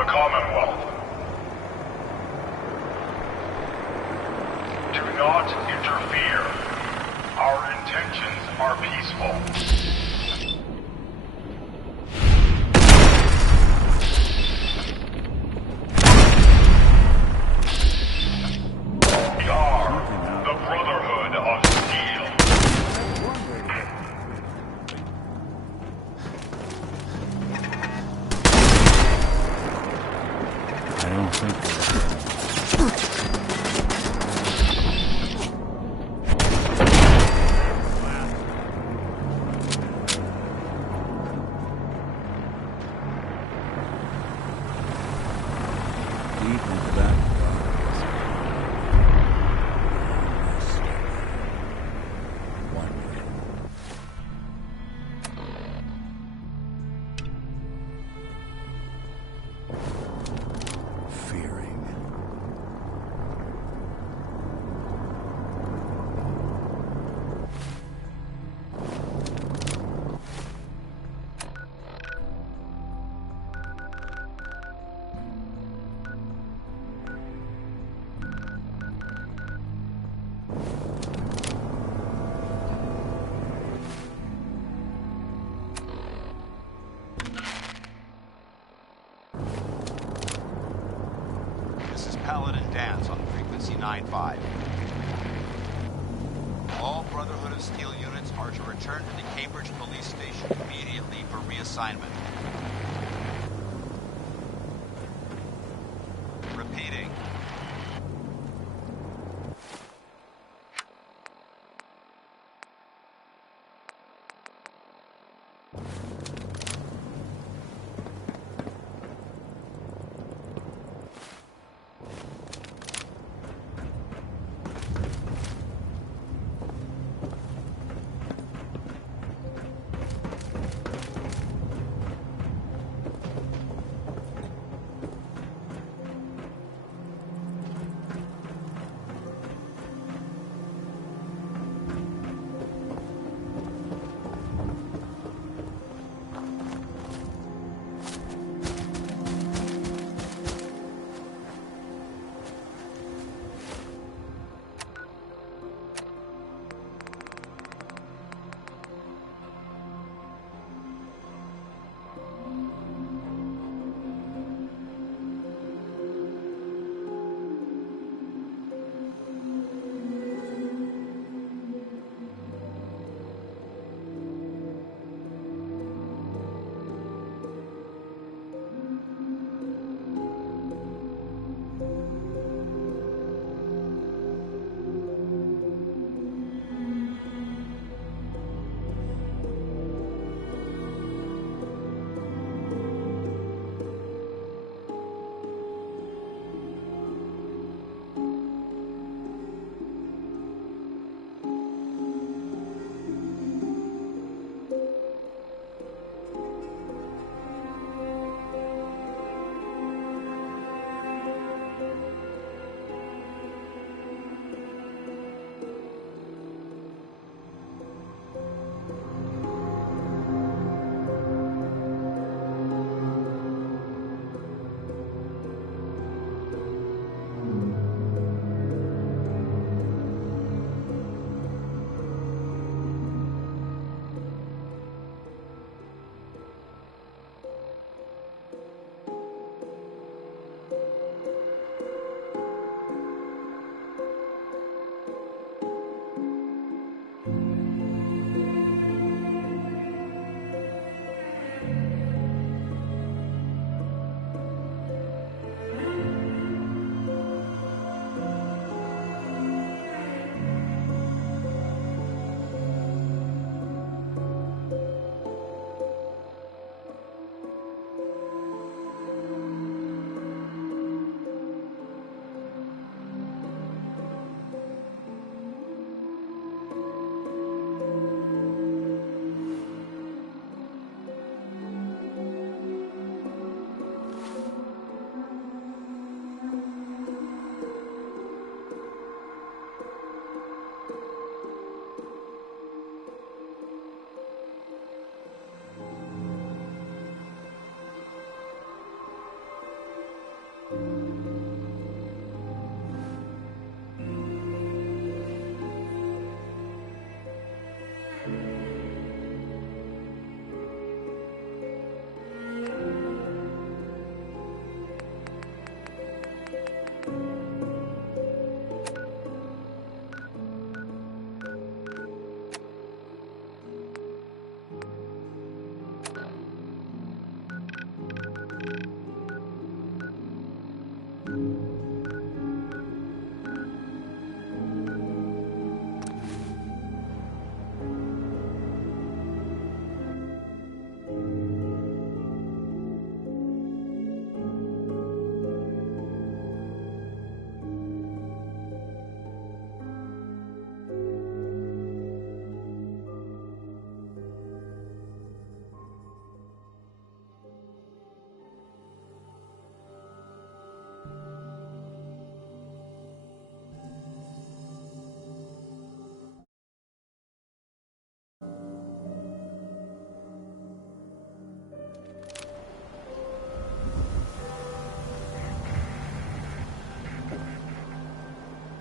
Commonwealth. Do not interfere. Our intentions are peaceful. We are the Brotherhood of Steel. I don't think deep into that. One way. Fearing. This is Paladin Dance on frequency 9-5. All Brotherhood of Steel units are to return to the Cambridge Police Station immediately for reassignment. Repeating.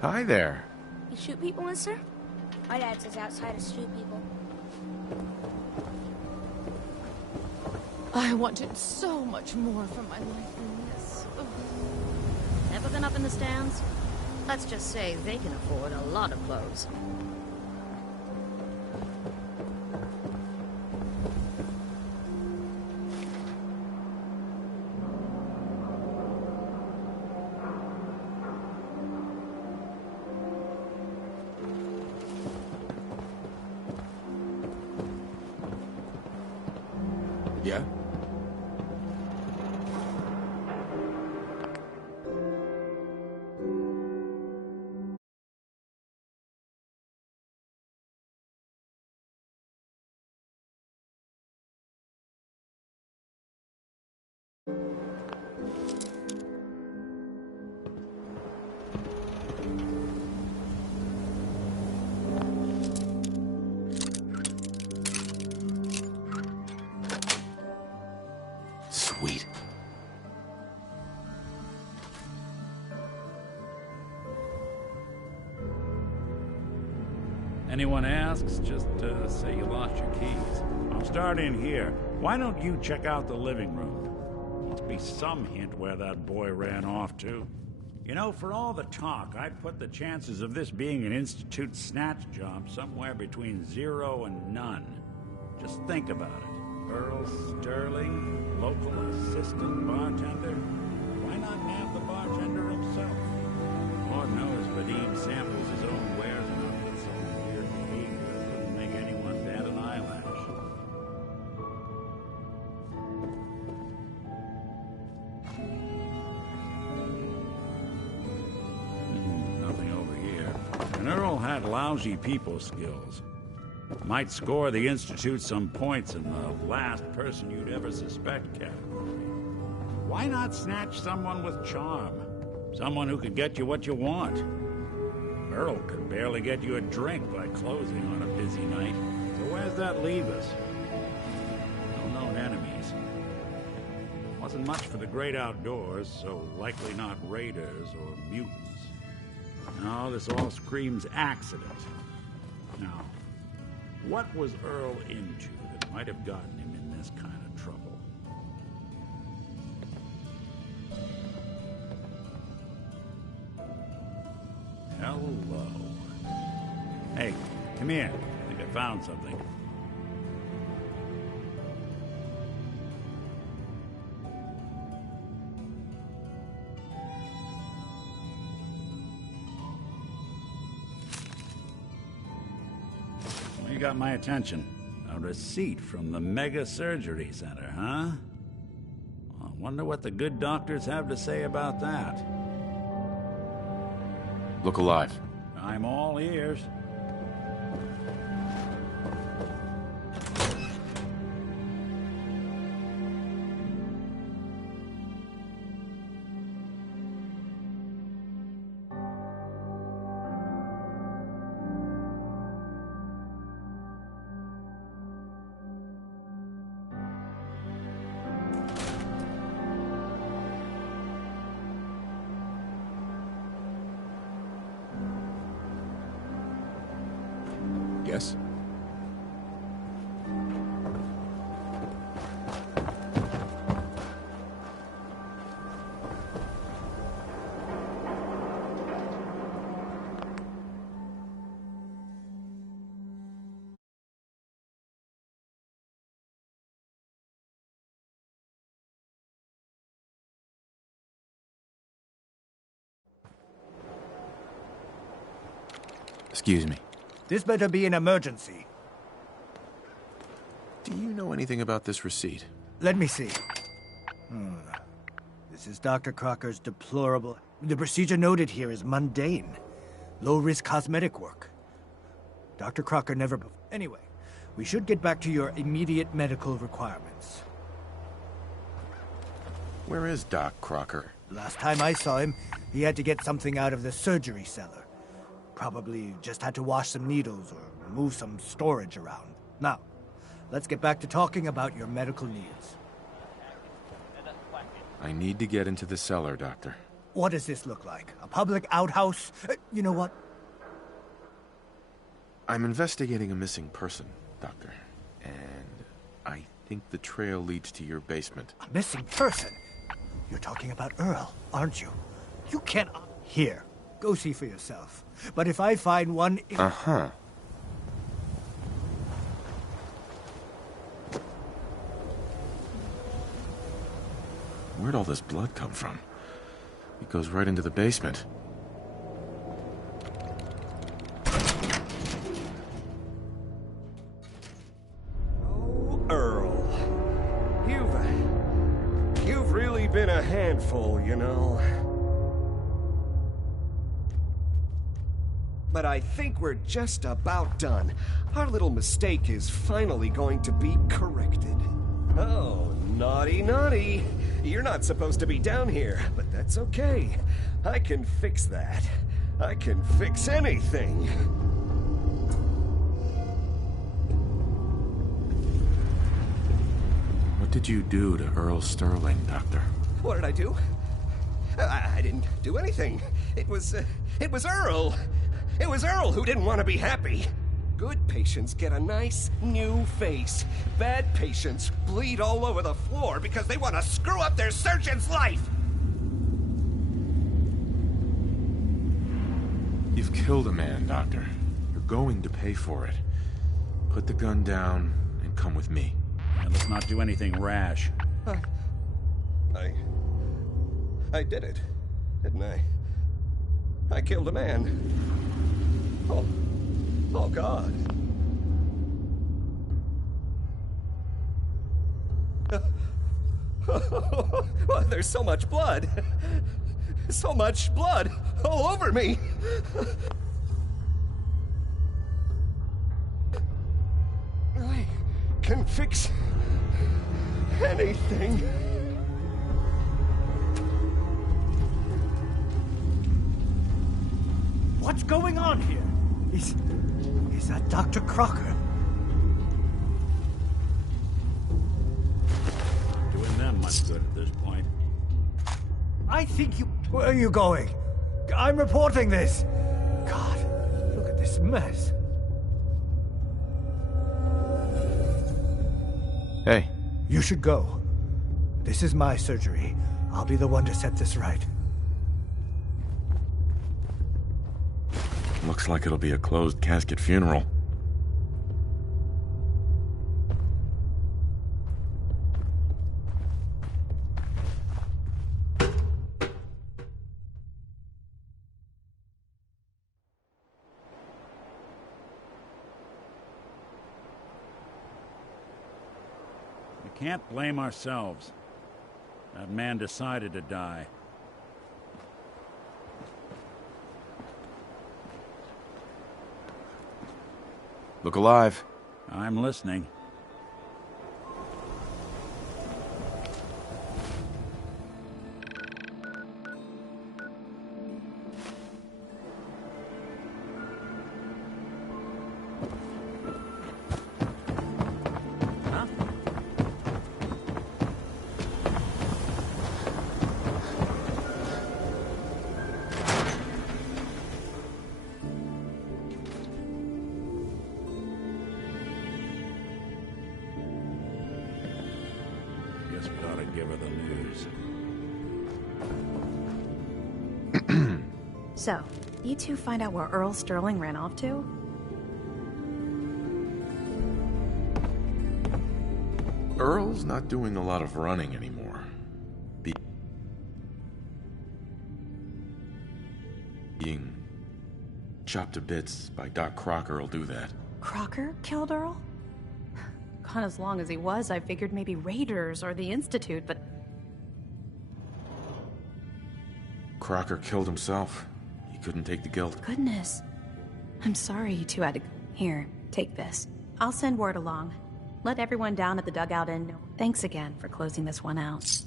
Hi there. You shoot people, mister? My dad says outside to shoot people. I wanted so much more from my life than this. Ugh. Ever been up in the stands? Let's just say they can afford a lot of clothes. Yeah? Sweet. Anyone asks, just say you lost your keys. I'll start in here. Why don't you check out the living room? Must be some hint where that boy ran off to. You know, for all the talk, I'd put the chances of this being an Institute snatch job somewhere between 0 and none. Just think about it. Earl Sterling, local assistant bartender. Why not nab the bartender himself? Lord knows Vadim samples his own wares enough with some weird behavior that wouldn't make anyone bat an eyelash. Nothing over here. And Earl had lousy people skills. Might score the Institute some points in the last person you'd ever suspect category. Why not snatch someone with charm? Someone who could get you what you want. Earl could barely get you a drink by closing on a busy night. So where's that leave us? No known enemies. Wasn't much for the great outdoors, so likely not raiders or mutants. No, this all screams accident. Now, what was Earl into that might have gotten him in this kind of trouble? Hello. Hey, come here. I think I found something. Well, you got my attention. A receipt from the Mega Surgery Center, huh? I wonder what the good doctors have to say about that. Look alive. I'm all ears. Yes? Excuse me. This better be an emergency. Do you know anything about this receipt? Let me see. This is Dr. Crocker's deplorable... The procedure noted here is mundane. Low-risk cosmetic work. Dr. Crocker never... Anyway, we should get back to your immediate medical requirements. Where is Doc Crocker? Last time I saw him, he had to get something out of the surgery cellar. Probably just had to wash some needles or move some storage around. Now, let's get back to talking about your medical needs. I need to get into the cellar, Doctor. What does this look like? A public outhouse? You know what? I'm investigating a missing person, Doctor. And I think the trail leads to your basement. A missing person? You're talking about Earl, aren't you? You can't... Here, go see for yourself. But if I find one... Uh-huh. Where'd all this blood come from? It goes right into the basement. Oh, Earl. You've really been a handful, you know. But I think we're just about done. Our little mistake is finally going to be corrected. Oh, naughty, naughty. You're not supposed to be down here, but that's okay. I can fix that. I can fix anything. What did you do to Earl Sterling, Doctor? What did I do? I didn't do anything. It was Earl. It was Earl who didn't want to be happy. Good patients get a nice, new face. Bad patients bleed all over the floor because they want to screw up their surgeon's life! You've killed a man, Doctor. You're going to pay for it. Put the gun down and come with me. And let's not do anything rash. I did it, didn't I? I killed a man. Oh, God. Oh, there's so much blood. So much blood all over me. I can fix anything. What's going on here? Is that Dr. Crocker? Doing them much good at this point. I think you... Where are you going? I'm reporting this. God, look at this mess. Hey. You should go. This is my surgery. I'll be the one to set this right. Looks like it'll be a closed casket funeral. We can't blame ourselves. That man decided to die. Look alive. I'm listening. Guess we ought to give her the news. So, you two find out where Earl Sterling ran off to? Earl's not doing a lot of running anymore. Being chopped to bits by Doc Crocker will do that. Crocker killed Earl? Gone as long as he was, I figured maybe Raiders or the Institute, but... Crocker killed himself. He couldn't take the guilt. Goodness. I'm sorry you two had to... Here, take this. I'll send word along. Let everyone down at the dugout and... Thanks again for closing this one out.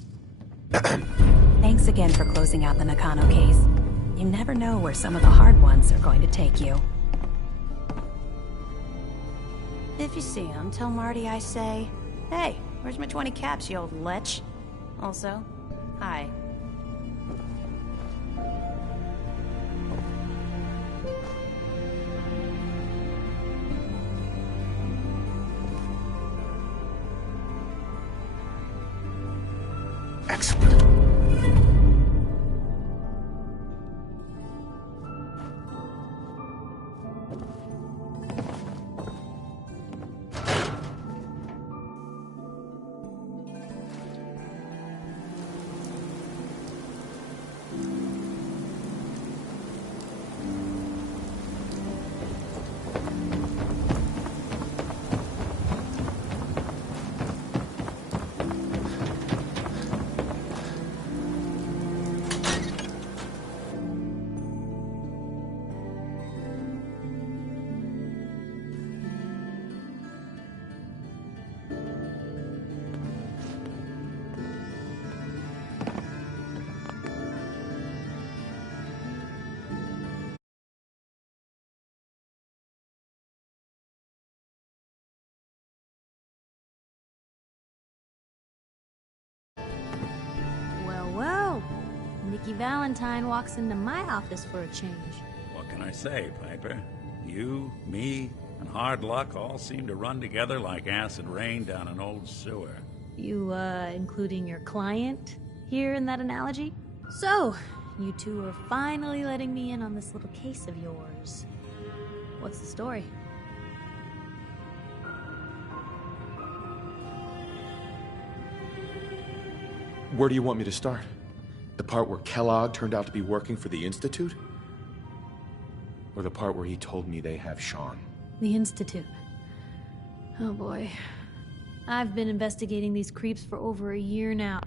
Thanks again for closing out the Nakano case. You never know where some of the hard ones are going to take you. If you see him, tell Marty I say, hey, where's my 20 caps, you old lech? Also, hi. Excellent. Well, Nikki Valentine walks into my office for a change. What can I say, Piper? You, me, and hard luck all seem to run together like acid rain down an old sewer. You, including your client here in that analogy? So, you two are finally letting me in on this little case of yours. What's the story? Where do you want me to start? The part where Kellogg turned out to be working for the Institute? Or the part where he told me they have Sean? The Institute. Oh boy. I've been investigating these creeps for over a year now.